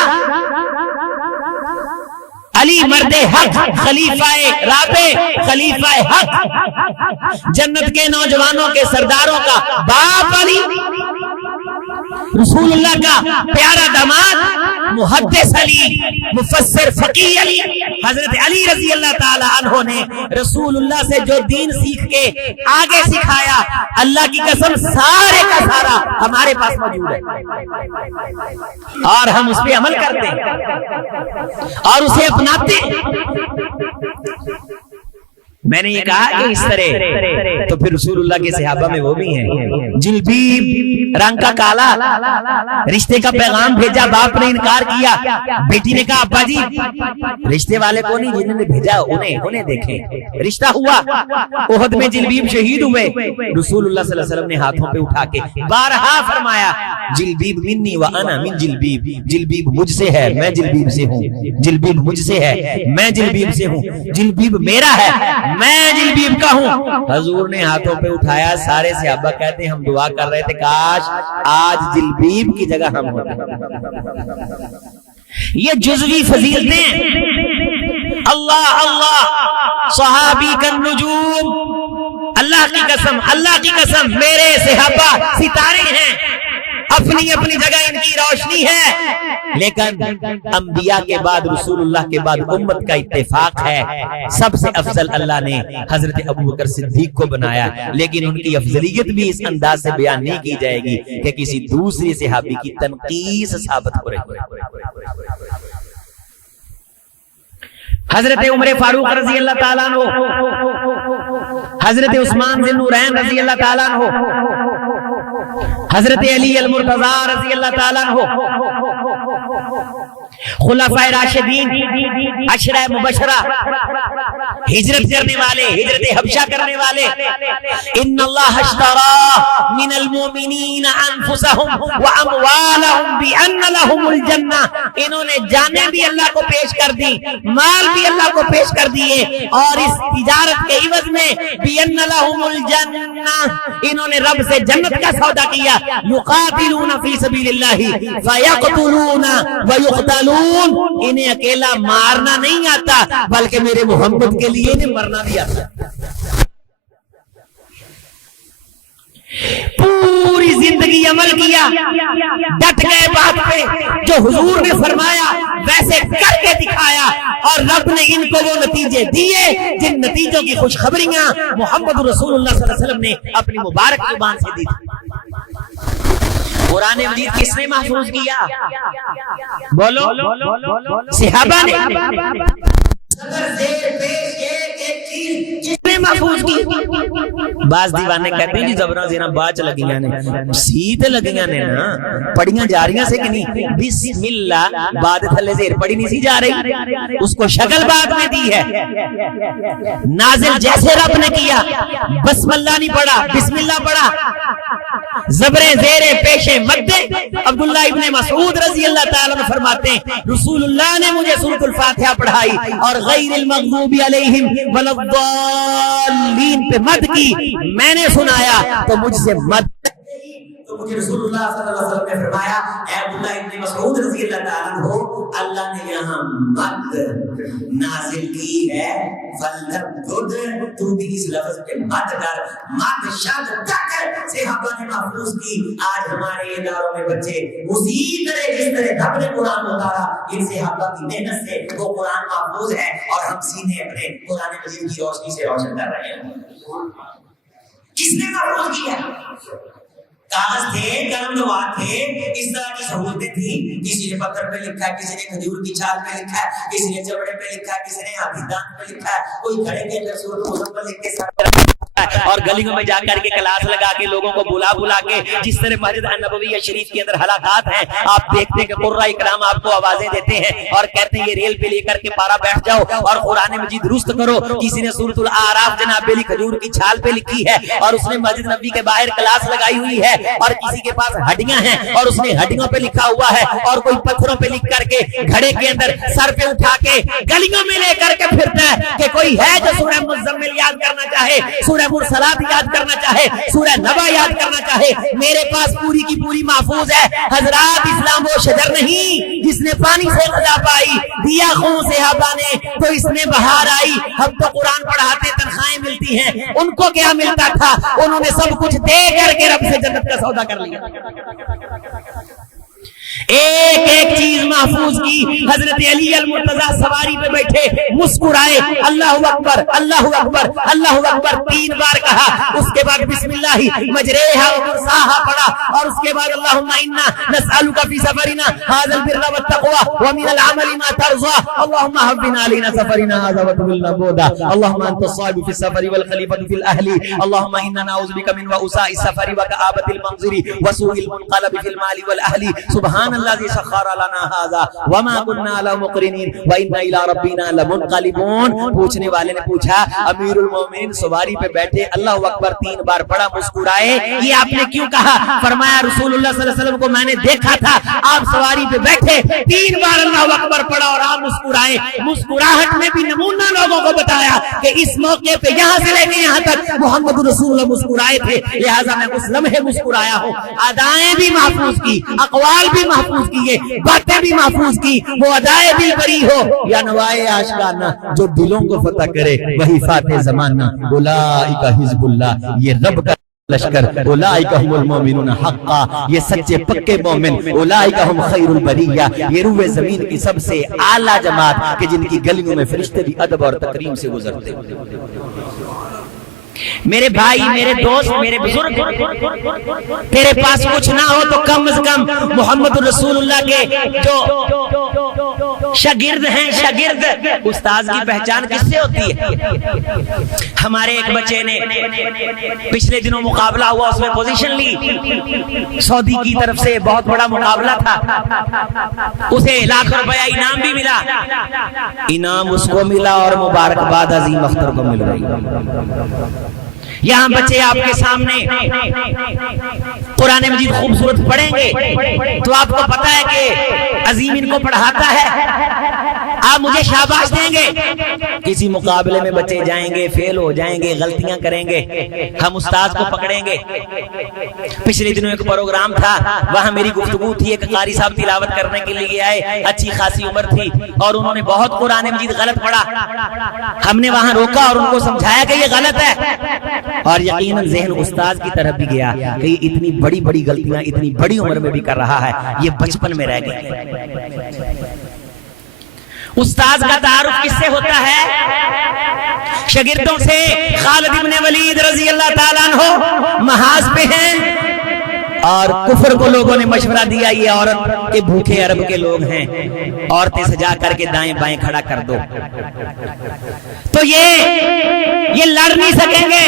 علی مرد حق، خلیفہ رابع، خلیفہ حق، جنت کے نوجوانوں کے سرداروں کا باپ علی، رسول اللہ کا پیارا داماد، محدث علی، مفسر فقیہ علی، حضرت علی رضی اللہ تعالی عنہ نے رسول اللہ سے جو دین سیکھ کے آگے سکھایا، اللہ کی قسم سارے کا سارا ہمارے پاس موجود ہے، اور ہم اس پہ عمل کرتے ہیں اور اسے اپناتے ہیں۔ میں نے یہ کہا کہ اس طرح تو پھر رسول اللہ کے صحابہ میں وہ بھی ہیں، جلبیب رنگ کا کالا، رشتے کا پیغام بھیجا، باپ نے انکار کیا، بیٹی نے کہا ابا جی رشتے والے کو نہیں، جنہوں نے بھیجا انہیں دیکھیں، رشتہ ہوا۔ احد میں جلبیب شہید ہوئے، رسول اللہ صلی اللہ علیہ وسلم نے ہاتھوں پہ اٹھا کے بارہا فرمایا جلبیب منی وانا من جلبیب، جلبیب مجھ سے ہے میں جلبیب سے ہوں، جلبیب مجھ سے ہے میں جلبیب سے ہوں، جلبیب میرا ہے میں جلبیب کا ہوں۔ حضور نے ہاتھوں پہ اٹھایا، سارے صحابہ کہتے ہیں ہم دعا کر رہے تھے کاش آج جلبیب کی جگہ ہم ہوتے۔ یہ جزوی فضیلتیں، اللہ اللہ صحابی کا نجوم، اللہ کی قسم میرے صحابہ ستارے ہیں، اپنی اپنی جگہ ان کی روشنی ہے، لیکن انبیاء کے بعد، رسول اللہ کے بعد امت کا اتفاق ہے سب سے افضل اللہ نے حضرت ابوبکر صدیق کو بنایا، لیکن ان کی افضلیت بھی اس انداز سے بیان نہیں کی جائے گی کہ کسی دوسری صحابی کی تنقیص ثابت ہو رہی ہے۔ حضرت عمر فاروق رضی اللہ تعالیٰ عنہ، حضرت عثمان ذی النورین رضی اللہ تعالیٰ عنہ، حضرت علی المرتضی رضی اللہ تعالیٰ عنہ، خلفائے راشدین، عشرہ مبشرہ، ہجرت کرنے والے، ہجرت حبشہ کرنے والے، ان اللہ اشترى من المؤمنین انفسهم واموالهم بان لهم الجنہ، انہوں نے جانیں بھی اللہ کو پیش کر دی، مال بھی اللہ کو پیش کر دیے، اور اس تجارت کے عوض میں بان لهم الجنہ، انہوں نے رب سے جنت کا سودا کیا، یقاتلون فی سبیل اللہ فیقتلون ویقتلون، انہیں اکیلا مارنا نہیں آتا بلکہ میرے محمد کے لیے انہیں مرنا بھی آتا۔ پوری زندگی عمل کیا، ڈٹ گئے بات پہ، جو حضور نے فرمایا ویسے کر کے دکھایا، اور رب نے ان کو وہ نتیجے دیے جن نتیجوں کی خوشخبریاں محمد رسول اللہ صلی اللہ علیہ وسلم نے اپنی مبارک زبان سے دی تھی۔ قرآن مجید کس نے محفوظ کیا؟ بولو، صحابہ نے۔ جس نے محفوظ کی، بعض دیوانے کہتے ہیں جی زبروں زیرہ باچ لگیاں نے، سیتے لگیاں نے نا، پڑھیاں جا رہی ہیں سے کہ نہیں، بسم اللہ بعد تھلے زیر پڑھی نہیں سی جا رہی، اس کو شکل بعد میں دی ہے۔ نازل جیسے رب نے کیا، بسم اللہ نہیں پڑھا، بسم اللہ پڑھا، زبریں زیریں پیشیں مدیں۔ عبداللہ ابن مسعود رضی اللہ تعالیٰ عنہ فرماتے ہیں رسول اللہ نے مجھے سورۃ الفاتحہ پڑھائی اور غیر المغضوب علیہم ولا الضالین پہ مد کی، میں نے سنایا تو مجھ سے مد، تو مجھے رسول اللہ صلی اللہ علیہ وسلم نے فرمایا اے عبداللہ ابن مسعود رضی اللہ تعالیٰ عنہ، اللہ نے یہاں مد نازل کی ہے، فَلْتَبْدُدْ، تو بھی اس لفظ پہ مد کر، مد شد تک صحابہ نے محفوظ کی۔ آج ہمارے اداروں میں بچے اسی طرح جس طرح رب نے قرآن اتارا، ان صحابہ کی محنت سے وہ قرآن محفوظ ہے، اور ہم سینے اپنے قرآن مجید کی روشنی سے روشن کر رہے ہیں۔ کس نے محفوظ کیا؟ کاغذ تھے، قلم نواد تھے، اس طرح کی سہولتیں تھیں، کسی نے پتھر پہ لکھا ہے، کسی نے کھجور کی چھال پہ لکھا ہے، کسی نے چمڑے پہ لکھا ہے، کسی نے ہاتھی دانت پہ لکھا ہے، کوئی گھڑے کے اندر سورۃ مزمل لکھ کے ساتھ اور گلیوں میں جا کر کے کلاس لگا کے لوگوں کو بلا کے، جس طرح مسجد النبویہ شریف کے اندر حلقات ہیں، آپ دیکھتے ہیں کہ قراء کرام آپ کو آوازیں دیتے ہیں اور کہتے ہیں یہ ریل پہ لے کر کے پارا بیٹھ جاؤ اور قرآن مجید درست کرو۔ کسی نے سورۃ الاعراف جناب بیلی کھجور کی چھال پہ لکھی ہے اور اس نے مسجد نبوی کے باہر کلاس لگائی ہوئی ہے، اور کسی کے پاس ہڈیاں ہیں اور اس نے ہڈیوں پہ لکھا ہوا ہے، اور کوئی پتھروں پہ لکھ کر کے گھڑے کے اندر سر پہ اٹھا کے گلیوں میں لے کر کے پھرتا ہے کہ کوئی ہے جو سورہ مزمل یاد کرنا چاہے، سورہ مرسلات یاد کرنا چاہے، سورہ نبا یاد کرنا چاہے۔ میرے پاس پوری کی پوری محفوظ ہے حضرات۔ اسلام وہ شجر نہیں جس نے پانی سے غذا پائی، دیا خون صحابہ نے تو اس میں بہار آئی۔ ہم تو قرآن پڑھاتے تنخواہیں ملتی ہیں، ان کو کیا ملتا تھا؟ انہوں نے سب کچھ دے کر کے رب سے جنت کا سودا کر لیا۔ ایک ایک چیز محفوظ کی۔ حضرت علی المرتضی سواری پہ بیٹھے مسکرائے، اللہ اکبر اللہ اکبر اللہ اکبر 3 بار کہا، اس کے بعد بسم اللہ مجریہا و مرساہا پڑھا، اور اس کے بعد اللہم انا نسألک فی سفرنا ھذا البر والتقوى ومن العمل ما ترضى اللہم حبنا علینا سفرنا ھذا وتولنا بعدا اللہم انت الصاحب فی السفر والخلیفۃ فی الاہل اللہم انا نعوذ بک من وؤساء السفر وکآبۃ المنظر وسوء المنقلب فی المال والاہل سبحان الذي سخر لنا هذا وما كنا له مقرنين وانا الى ربنا لمنقلبون۔ پوچھنے والے نے پوچھا امیر المومنین سواری پہ بیٹھے اللہ اکبر 3 بار پڑھا، مسکرائے، یہ آپ نے کیوں کہا؟ فرمایا رسول اللہ صلی اللہ علیہ وسلم کو میں نے دیکھا تھا، آپ سواری پہ بیٹھے 3 بار اللہ اکبر پڑھا اور آپ مسکرائے۔ مسکراہٹ میں بھی نمونہ لوگوں کو بتایا کہ اس موقع پہ یہاں سے لے کے یہاں تک محمد رسول اللہ مسکرائے تھے، لہٰذا میں اس لمحے مسکرایا ہوں۔ ادائیں بھی محفوظ کی، اقوال بھی محفوظ کیے، باتیں بھی محفوظ کی، وہ ادائیں بھی بری ہو یا نوائے آشکارا، جو دلوں کو فتح کرے وہی فاتح زمانہ۔ اولئک حزب اللہ، یہ رب کا لشکر اولئک هم المؤمنون حقا، یہ سچے پکے مومن، اولئک هم خیر البریہ، یہ روح زمین کی سب سے اعلیٰ جماعت کہ جن کی گلیوں میں فرشتے بھی ادب اور تکریم سے گزرتے۔ میرے بھائی، میرے دوست، میرے بزرگ، تیرے پاس کچھ نہ ہو تو کم از کم محمد رسول اللہ کے جو شاگرد ہیں، شاگرد استاذ کی پہچان کس سے ہوتی ہے؟ ہمارے ایک بچے نے پچھلے دنوں مقابلہ ہوا، اس میں پوزیشن لی، سعودی کی طرف سے بہت بڑا مقابلہ تھا، اسے لاکھ روپیہ انعام بھی ملا، انعام اس کو ملا اور مبارکباد عظیم اختر کو مل گئی۔ یہاں بچے آپ کے سامنے قرآن مجید خوبصورت پڑھیں گے تو آپ کو پتا ہے کہ عظیم ان کو پڑھاتا ہے، آپ مجھے شاباش دیں گے۔ کسی مقابلے میں بچے جائیں گے، فیل ہو جائیں گے، غلطیاں کریں گے، ہم استاذ کو پکڑیں گے۔ پچھلے دنوں ایک پروگرام تھا، وہاں میری گفتگو تھی، ایک قاری صاحب تلاوت کرنے کے لیے آئے، اچھی خاصی عمر تھی اور انہوں نے بہت قرآن مجید غلط پڑھا۔ ہم نے وہاں روکا اور ان کو سمجھایا کہ یہ غلط ہے، اور یقیناً ذہن استاذ کی طرف بھی گیا کہ یہ اتنی بڑی بڑی غلطیاں اتنی بڑی عمر میں بھی کر رہا ہے، یہ بچپن میں رہ گئی۔ استاذ کا تعارف کس سے ہوتا ہے؟ شاگردوں سے۔ خالد ابن ولید رضی اللہ تعالیٰ عنہ محاذ پہ ہیں اور کفر کو لوگوں نے مشورہ دیا یہ عورت کے بھوکے عرب کے لوگ ہیں، عورتیں سجا کر کے دائیں بائیں کھڑا کر دو، تو یہ لڑ نہیں سکیں گے۔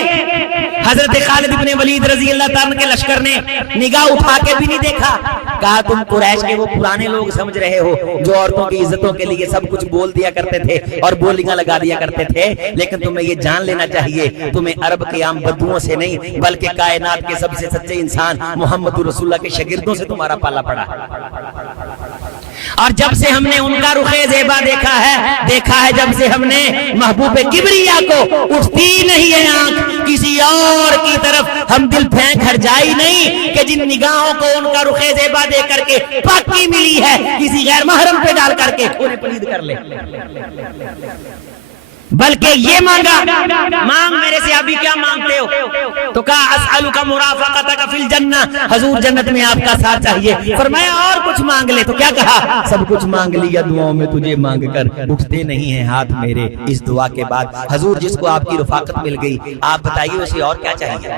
حضرت خالد ابن ولید رضی اللہ تعالیٰ کے لشکر نے نگاہ اٹھا کے بھی نہیں دیکھا، کہا تم قریش کے وہ پرانے لوگ سمجھ رہے ہو جو عورتوں کی عزتوں کے لیے سب کچھ بول دیا کرتے تھے اور بولیاں لگا دیا کرتے تھے، لیکن تمہیں یہ جان لینا چاہیے تمہیں عرب کے عام بدوؤں سے نہیں بلکہ کائنات کے سب سے سچے انسان محمد رسول اللہ کے شاگردوں سے تمہارا پالا پڑا۔ اور جب سے ہم نے ان کا رخ زیبا دیکھا ہے جب سے ہم نے محبوب کبریا کو اٹھتی نہیں ہے آنکھ کسی اور کی طرف، ہم دل پھینک ہر جائی نہیں کہ جن نگاہوں کو ان کا رخ زیبا دے کر کے پاکی ملی ہے کسی غیر محرم پہ ڈال کر کے انہیں پلید کر لے، بلکہ یہ مانگا، مانگ میرے سے ابھی کیا مانگتے ہو؟ تو کہا اسألک مرافقتک فی الجنہ، حضور جنت میں آپ کا ساتھ چاہیے۔ فرمایا اور کچھ مانگ لے، تو کیا کہا؟ سب کچھ مانگ لیا، دعاؤں میں تجھے مانگ کر اٹھتے نہیں ہیں ہاتھ میرے اس دعا کے بعد۔ حضور جس کو آپ کی رفاقت مل گئی، آپ بتائیے اسے اور کیا چاہیے؟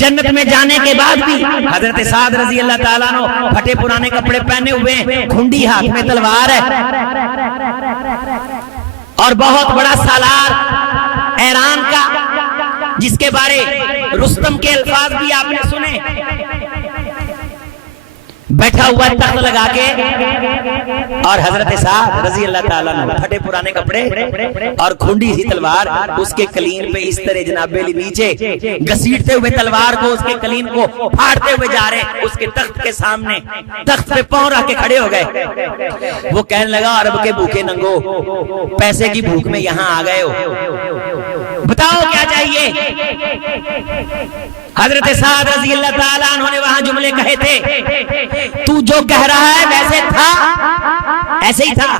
جنت میں جانے کے بعد بھی حضرت سعد رضی اللہ تعالیٰ عنہ پھٹے پرانے کپڑے پہنے ہوئے ہیں، کھنڈی ہاتھ میں تلوار ہے اور بہت بڑا سالار ایران کا، جس کے بارے رستم کے الفاظ بھی آپ نے سنے، بیٹھا ہوا تخت لگا کے، اور حضرت سعد رضی اللہ تعالیٰ عنہ پھٹے پرانے کپڑے اور کھنڈی سی تلوار، اس کے کلین پہ اس طرح جناب علی نیچے گھسیٹتے ہوئے تلوار کو، اس کے کلین کو پھاڑتے ہوئے جا رہے ہیں، اس کے تخت کے سامنے تخت پہ پاؤں رکھ کے کھڑے ہو گئے۔ وہ کہنے لگا عرب کے بھوکے ننگو، پیسے کی بھوک میں یہاں آ گئے ہو، بتاؤ کیا چاہیے؟ حضرت سعد رضی اللہ تعالیٰ عنہ نے وہاں جملے کہے تھے، تو جو کہہ رہا ہے ویسے تھا، ایسے ہی تھا،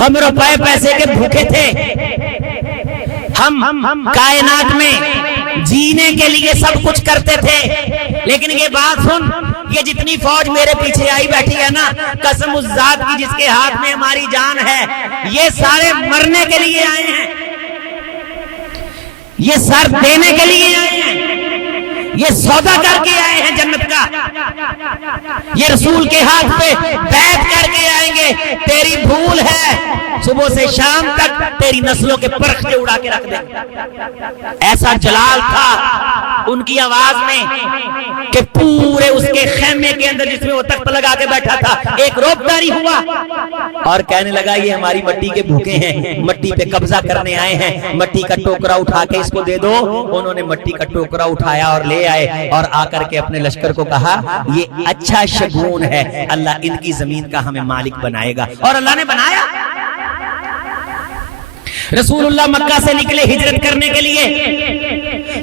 ہم روپے پیسے کے بھوکے تھے، ہم کائنات میں جینے کے لیے سب کچھ کرتے تھے، لیکن یہ بات سن، یہ جتنی فوج میرے پیچھے آئی بیٹھی ہے نا، قسم اس ذات کی جس کے ہاتھ میں ہماری جان ہے، یہ سارے مرنے کے لیے آئے ہیں، یہ سر دینے کے لیے آئے ہیں، یہ سودا کر کے آئے ہیں جنت کا، یہ رسول کے ہاتھ پہ بیعت کر کے آئیں گے، تیری بھول ہے صبح سے شام تک تیری نسلوں کے پرختے اڑا کے رکھ دیں۔ ایسا جلال تھا ان کی آواز میں کہ پورے اس کے خیمے کے اندر جس میں وہ تخت لگا کے بیٹھا تھا ایک روب جاری ہوا اور کہنے لگا یہ ہماری مٹی کے بھوکے ہیں، مٹی پہ قبضہ کرنے آئے ہیں، مٹی کا ٹوکرا اٹھا کے اس کو دے دو۔ انہوں نے مٹی کا ٹوکرا اٹھایا اور لے آئے اور آ کر کے اپنے لشکر کو کہا یہ اچھا شگون ہے، اللہ ان کی زمین کا ہمیں مالک بنائے گا، اور اللہ نے بنایا۔ رسول اللہ مکہ سے نکلے ہجرت کرنے کے لیے،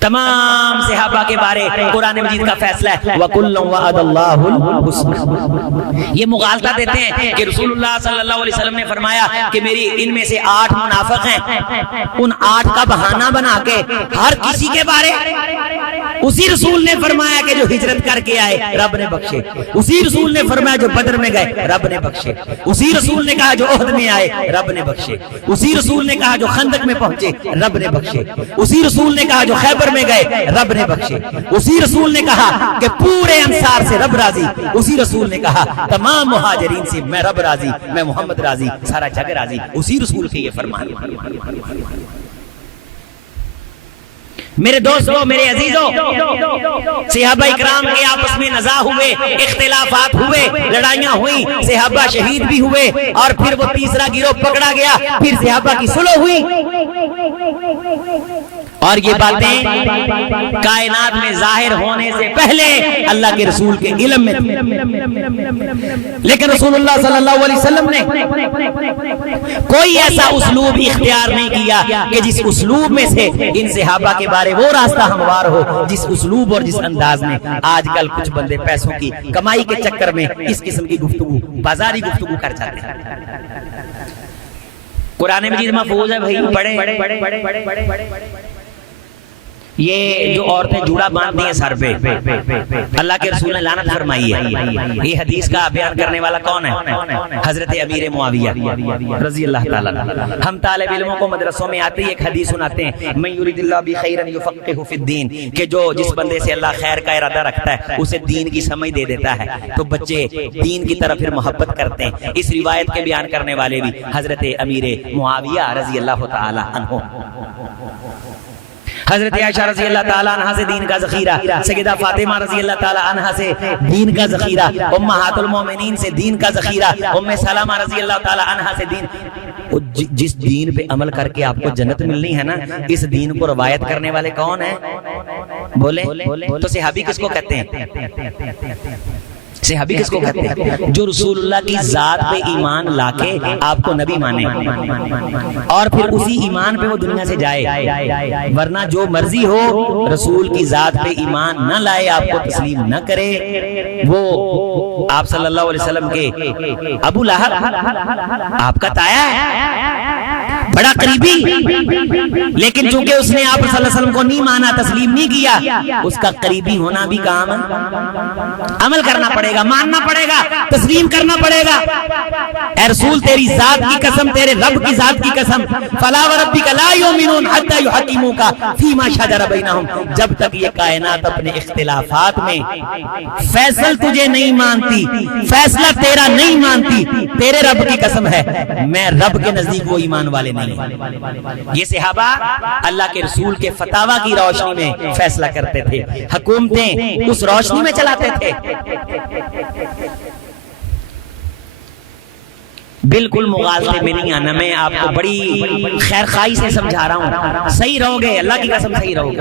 تمام صحابہ کے بارے قرآن مجید کا فیصلہ ہے وَكُلًّا وَعَدَ اللَّهُ الْحُسْنَى۔ یہ مغالطہ دیتے ہیں کہ رسول اللہ صلی اللہ علیہ وسلم نے فرمایا کہ میری ان میں سے 8 منافق ہیں، ان 8 کا بہانہ بنا کے ہر کسی کے بارے اسی رسول نے فرمایا کہ جو ہجرت کر کے آئے رب نے بخشے، اسی رسول نے فرمایا جو بدر میں گئے رب نے بخشے، اسی رسول نے کہا جو احد میں آئے رب نے بخشے، اسی رسول نے کہا جو خندق میں پہنچے رب نے بخشے، اسی رسول نے کہا جو خیبر میں گئے رب نے بخشے، اسی رسول نے کہا کہ پورے انصار سے رب راضی، اسی رسول نے کہا تمام مہاجرین سے میں رب راضی، میں محمد راضی، سارا جگ راضی، اسی رسول کے یہ فرمان۔ میرے دوستوں، میرے عزیزوں، صحابہ اکرام کے آپس میں نزاع ہوئے، اختلافات ہوئے، لڑائیاں ہوئی، صحابہ شہید بھی ہوئے، اور پھر وہ تیسرا گروہ پکڑا گیا، پھر صحابہ کی صلح ہوئی، اور یہ باتیں کائنات میں ظاہر ہونے سے پہلے اللہ کے رسول کے علم میں تھی، لیکن رسول اللہ صلی اللہ علیہ وسلم نے کوئی ایسا اسلوب اختیار نہیں کیا کہ جس اسلوب میں سے ان صحابہ کے بارے وہ راستہ ہموار ہو، جس اسلوب اور جس انداز میں آج کل کچھ بندے پیسوں کی کمائی کے چکر میں اس قسم کی گفتگو، بازاری گفتگو کر جاتے ہیں۔ قرآن مجید محفوظ ہے بھائی، پڑھیں۔ یہ جو عورتیں جوڑا باندھتی ہیں سر پہ، اللہ کے رسول نے لعنت فرمائی ہے۔ یہ حدیث کا بیان کرنے والا کون ہے؟ حضرت امیر معاویہ رضی اللہ تعالیٰ عنہ۔ ہم طالب علموں کو مدرسوں میں آتے ہی ایک حدیث سناتے ہیں، من یرید اللہ بہ خیرا یفقہہ فی الدین، کہ جو جس بندے سے اللہ خیر کا ارادہ رکھتا ہے اسے دین کی سمجھ دے دیتا ہے، تو بچے دین کی طرف پھر محبت کرتے ہیں۔ اس روایت کے بیان کرنے والے بھی حضرت امیر معاویہ رضی اللہ تعالیٰ عنہ۔ حضرت عائشہ رضی اللہ تعالیٰ عنہ سے دین کا ذخیرہ، سیدہ فاطمہ رضی اللہ تعالیٰ عنہ سے دین کا ذخیرہ، امہات المومنین سے دین کا ذخیرہ، ام سلمہ رضی اللہ تعالیٰ عنہ سے دین۔ جس دین پہ عمل کر کے آپ کو جنت ملنی ہے نا، اس دین کو روایت کرنے والے کون ہیں؟ بولے تو صحابی کس کو کہتے ہیں؟ صحابی کس کو کہتے ہیں؟ جو رسول اللہ کی ذات پہ ایمان لا کے آپ کو نبی مانے اور پھر اسی ایمان پہ وہ دنیا سے جائے، ورنہ جو مرضی ہو رسول کی ذات پہ ایمان نہ لائے، آپ کو تسلیم نہ کرے، وہ آپ صلی اللہ علیہ وسلم کے ابو لہب آپ کا تایا ہے، بڑا قریبی، لیکن چونکہ اس نے آپ صلی اللہ علیہ وسلم کو نہیں مانا، تسلیم نہیں کیا، اس کا قریبی ہونا بھی کام ہے، عمل کرنا پڑے گا، ماننا پڑے گا، تسلیم کرنا پڑے گا۔ اے رسول تیری ذات کی قسم، تیرے رب کی ذات کی قسم، فلا وربک لا یؤمنون حتی یحکموک فیما شجر بینہم، جب تک یہ کائنات اپنے اختلافات میں فیصل تجھے نہیں مانتی، فیصلہ تیرا نہیں مانتی، تیرے رب کی قسم ہے میں رب کے نزدیک وہ ایمان والے نہیں۔ یہ صحابہ اللہ کے رسول کے فتاوی کی روشنی میں فیصلہ کرتے تھے، حکومتیں اس روشنی میں چلاتے تھے۔ بالکل مغالطے میں نہیں آنا، میں آپ کو بڑی خیر خواہی سے سمجھا رہا ہوں، صحیح رہو گے، اللہ کی قسم صحیح رہو گے۔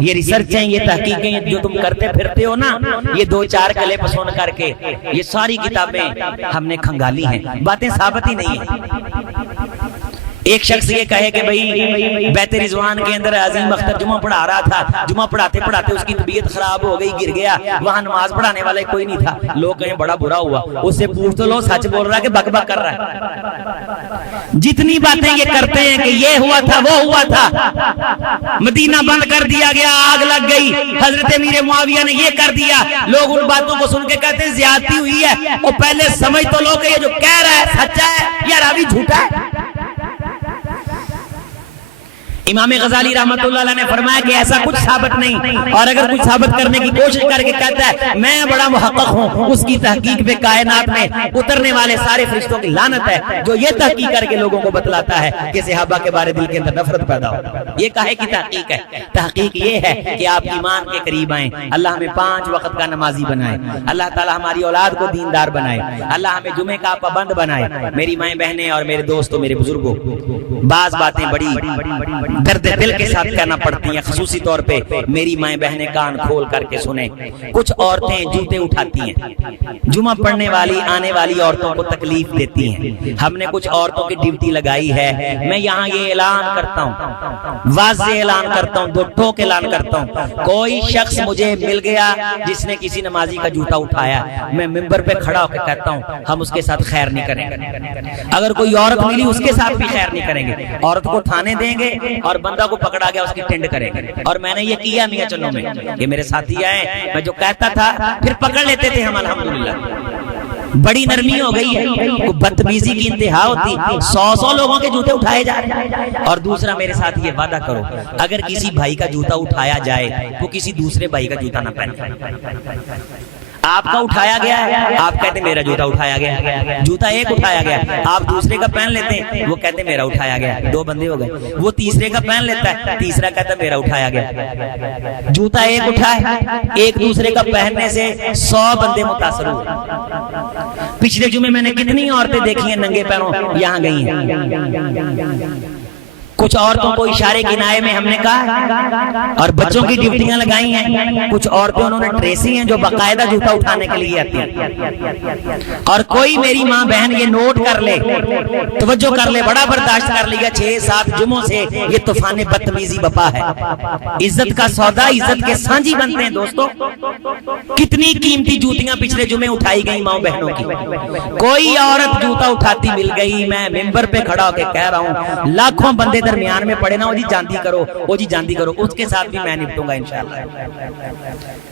یہ ریسرچ ہیں، یہ تحقیقیں جو تم کرتے پھرتے ہو نا، یہ 2-4 کلپ سن کر کے یہ ساری کتابیں ہم نے کھنگالی ہیں، باتیں ثابت ہی نہیں ہیں۔ ایک شخص یہ کہے کہ بھئی بیت رضوان کے اندر عظیم اختر جمعہ پڑھا رہا تھا، جمعہ پڑھاتے پڑھاتے اس کی طبیعت خراب ہو گئی، گر گیا، وہاں نماز پڑھانے والا کوئی نہیں تھا، لوگ کہیں بڑا برا ہوا، اس سے پوچھ تو لو سچ بول رہا ہے کہ بک بک کر رہا ہے۔ جتنی باتیں یہ کرتے ہیں کہ یہ ہوا تھا وہ ہوا تھا، مدینہ بند کر دیا گیا، آگ لگ گئی، حضرت امیر معاویہ نے یہ کر دیا، لوگ ان باتوں کو سن کے کہتے ہیں زیادتی ہوئی ہے، اور پہلے سمجھ تو لو کہ یہ جو کہہ رہا ہے سچا ہے یا راوی جھوٹا ہے۔ امام غزالی رحمت اللہ علیہ نے فرمایا کہ ایسا کچھ ثابت نہیں، اور اگر کچھ ثابت کرنے کی کوشش کر کے کہتا ہے میں بڑا محقق ہوں، اس کی تحقیق پہ کائنات میں اترنے والے سارے فرشتوں کی لعنت ہے جو یہ تحقیق کر کے لوگوں کو بتلاتا ہے کہ صحابہ کے بارے دل کے اندر نفرت پیدا ہو۔ یہ کہے کی تحقیق ہے؟ تحقیق یہ ہے کہ آپ ایمان کے قریب آئیں، اللہ ہمیں 5 وقت کا نمازی بنائے، اللہ تعالی ہماری اولاد کو دیندار بنائے، اللہ ہمیں جمعے کا پابند بنائے۔ میری مائیں بہنیں اور میرے دوستوں، میرے بزرگوں، بعض باتیں بڑی درد دل کے ساتھ کہنا پڑتی ہیں، خصوصی طور پہ میری مائیں بہنیں کان کھول کر کے سنیں۔ کچھ عورتیں جوتے اٹھاتی ہیں، جمعہ پڑھنے والی آنے والی عورتوں کو تکلیف دیتی ہیں۔ ہم نے کچھ عورتوں کی ڈیوٹی لگائی ہے، میں یہاں یہ اعلان کرتا ہوں، واضح اعلان کرتا ہوں، دو ٹوک اعلان کرتا ہوں، کوئی شخص مجھے مل گیا جس نے کسی نمازی کا جوتا اٹھایا، میں ممبر پہ کھڑا ہو کے کہتا ہوں ہم اس کے ساتھ خیر نہیں کریں گے۔ اگر کوئی عورت ملی اس کے ساتھ بھی خیر نہیں کریں گے، عورت کو تھانے دیں گے اور بندہ کو پکڑا گیا اس کی ٹینڈ کریں گے۔ اور میں نے یہ کیا میاں چنوں میں، یہ میرے ساتھی آئے، میں جو کہتا تھا پھر پکڑ لیتے تھے ہم، الحمدللہ بڑی نرمی ہو گئی ہے، بدتمیزی کی انتہا ہوتی، 100 لوگوں کے جوتے اٹھائے جا رہے ہیں۔ اور دوسرا میرے ساتھ یہ وعدہ کرو، اگر کسی بھائی کا جوتا اٹھایا جائے تو کسی دوسرے بھائی کا جوتا نہ پہنے۔ آپ کا اٹھایا گیا ہے، آپ کہتے ہیں میرا جوتا اٹھایا گیا، جوتا ایک اٹھایا گیا، آپ دوسرے کا پہن لیتے ہیں، وہ کہتے ہیں میرا اٹھایا گیا، دو بندے ہو گئے۔ وہ تیسرے کا پہن لیتا ہے، تیسرا کہتا ہے میرا اٹھایا گیا۔ جوتا ایک اٹھائے، ایک دوسرے کا پہننے سے 100 بندے متاثر ہوئے۔ پچھلے جمعے میں نے کتنی عورتیں دیکھی ہیں ننگے پیروں یہاں گئی ہیں۔ کچھ عورتوں کو اشارے کنائے میں ہم نے کہا اور بچوں کی ڈیوٹیاں لگائی ہیں، کچھ عورتیں انہوں نے ٹریسی ہیں جو باقاعدہ جوتا اٹھانے کے لیے آتی ہیں۔ اور کوئی میری ماں بہن یہ نوٹ کر لے، توجہ کر لے، بڑا برداشت کر لیا، 6-7 جمعوں سے یہ طوفان بدتمیزی بپا ہے۔ عزت کا سودا عزت کے سانجی بنتے ہیں دوستو۔ کتنی قیمتی جوتیاں پچھلے جمعے اٹھائی گئی ماں بہنوں کی، کوئی عورت جوتا اٹھاتی مل گئی، میں ممبر پہ کھڑا ہو کے کہہ رہا ہوں لاکھوں بندے درمیان میں پڑے نا، وہ جی جاندی کرو، وہ جی جاندی کرو، اس کے ساتھ بھی میں نپٹوں گا انشاءاللہ۔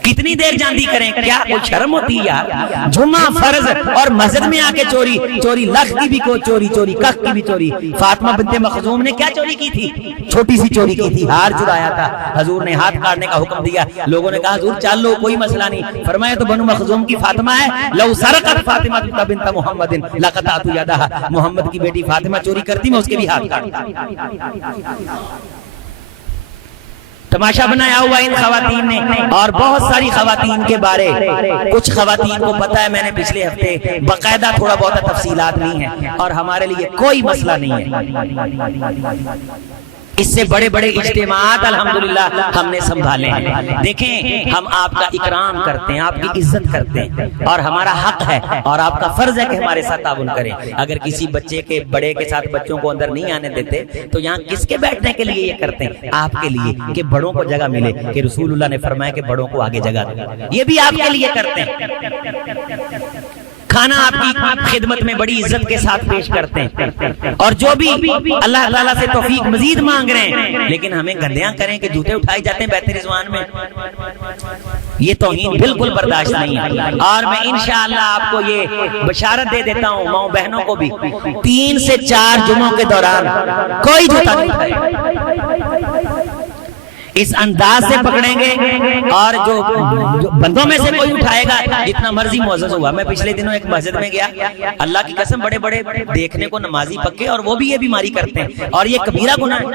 کتنی دیر جاندی کریں، کیا کوئی شرم ہوتی ہے یار؟ جمعہ فرض اور مسجد میں آ کے چوری چوری، لکھ کی بھی کو چوری چوری، کخ کی بھی چوری۔ فاطمہ بنت مخزوم نے کیا چوری کی تھی؟ چھوٹی سی چوری کی تھی، ہار چرایا تھا، حضور نے ہاتھ کاٹنے کا حکم دیا، لوگوں نے کہا حضور چل لو کوئی مسئلہ نہیں، فرمایا تو بنو مخزوم کی فاطمہ ہے، لو سرقت فاطمہ بنت محمد لقطعت یدہا، محمد کی بیٹی فاطمہ چوری کرتی میں اس کے بھی ہاتھ کاٹتا۔ تماشا بنایا ہوا ان خواتین نے، اور بہت ساری خواتین کے بارے کچھ خواتین کو پتا ہے، میں نے پچھلے ہفتے باقاعدہ تھوڑا بہت تفصیلات لی ہیں، اور ہمارے لیے کوئی مسئلہ نہیں ہے۔ اس سے بڑے بڑے اجتماعات الحمدللہ ہم نے سنبھالے ہیں۔ دیکھیں ہم آپ کا اکرام کرتے ہیں، آپ کی عزت کرتے ہیں، اور ہمارا حق ہے اور آپ کا فرض ہے کہ ہمارے ساتھ تعاون کریں۔ اگر کسی بچے کے بڑے کے ساتھ بچوں کو اندر نہیں آنے دیتے تو یہاں کس کے بیٹھنے کے لیے یہ کرتے ہیں؟ آپ کے لیے، کہ بڑوں کو جگہ ملے، کہ رسول اللہ نے فرمایا کہ بڑوں کو آگے جگہ دو، یہ بھی آپ کے لیے کرتے ہیں۔ کھانا آپ کی خدمت میں بڑی عزت کے ساتھ پیش کرتے ہیں، اور جو بھی اللہ تعالیٰ سے توفیق مزید مانگ رہے ہیں، لیکن ہمیں گندیاں کریں کہ جوتے اٹھائے جاتے ہیں بیت رضوان میں، یہ توہین بالکل برداشت نہیں ہے۔ اور میں انشاءاللہ آپ کو یہ بشارت دے دیتا ہوں ماؤں بہنوں کو بھی، 3 سے 4 جمعوں کے دوران کوئی جوتا نہیں اٹھائے، اس انداز سے پکڑیں گے، اور جو بندوں میں سے کوئی اٹھائے گا جتنا مرضی معزز ہوا۔ میں پچھلے دنوں ایک مسجد میں گیا، اللہ کی قسم بڑے بڑے دیکھنے کو نمازی پکے، اور وہ بھی یہ بیماری کرتے ہیں، اور یہ کبیرہ گناہ ہے۔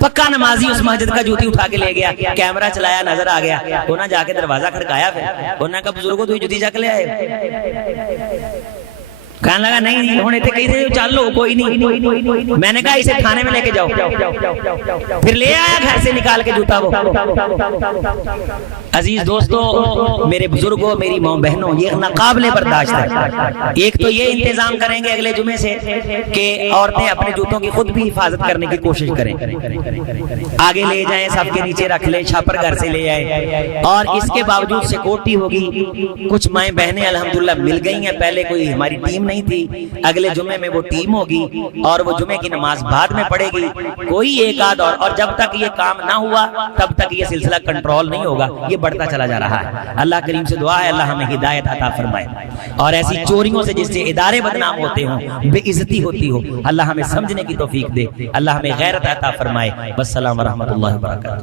پکا نمازی اس مسجد کا جوتی اٹھا کے لے گیا، کیمرہ چلایا، نظر آ گیا، انہوں نے جا کے دروازہ کھڑکایا، انہوں نے کہا بزرگوں تو یہ جوتی چک لے آئے، کہنے لگا نہیں ہونے تھے، کہیں تھے چل لو کوئی نہیں، میں نے کہا اسے تھانے میں لے کے جاؤ، پھر لے آیا گھر سے نکال کے جوتا وہ۔ عزیز دوستو، میرے بزرگوں، میری ماں بہنوں، یہ ناقابل برداشت ہے۔ ایک تو یہ انتظام کریں گے اگلے جمعے سے کہ عورتیں اپنے جوتوں کی خود بھی حفاظت کرنے کی کوشش کریں، آگے لے جائیں، صف کے نیچے رکھ لیں، چھاپر گھر سے لے آئیں، اور اس کے باوجود سیکورٹی ہوگی۔ کچھ مائیں بہنیں الحمدللہ مل گئی ہیں، پہلے کوئی ہماری ٹیم نہیں تھی، اگلے جمعے میں وہ ٹیم ہوگی، اور وہ جمعے کی نماز بعد میں پڑھے گی، کوئی ایک آدھ اور جب تک یہ کام نہ ہوا تب تک یہ سلسلہ کنٹرول نہیں ہوگا، یہ بڑھتا چلا جا رہا ہے۔ اللہ کریم سے دعا ہے اللہ ہمیں ہدایت عطا فرمائے، اور ایسی چوریوں سے جس سے ادارے بدنام ہوتے ہوں، بے عزتی ہوتی ہو، اللہ ہمیں سمجھنے کی توفیق دے، اللہ ہمیں غیرت عطا فرمائے۔ والسلام ورحمۃ اللہ وبرکاتہ۔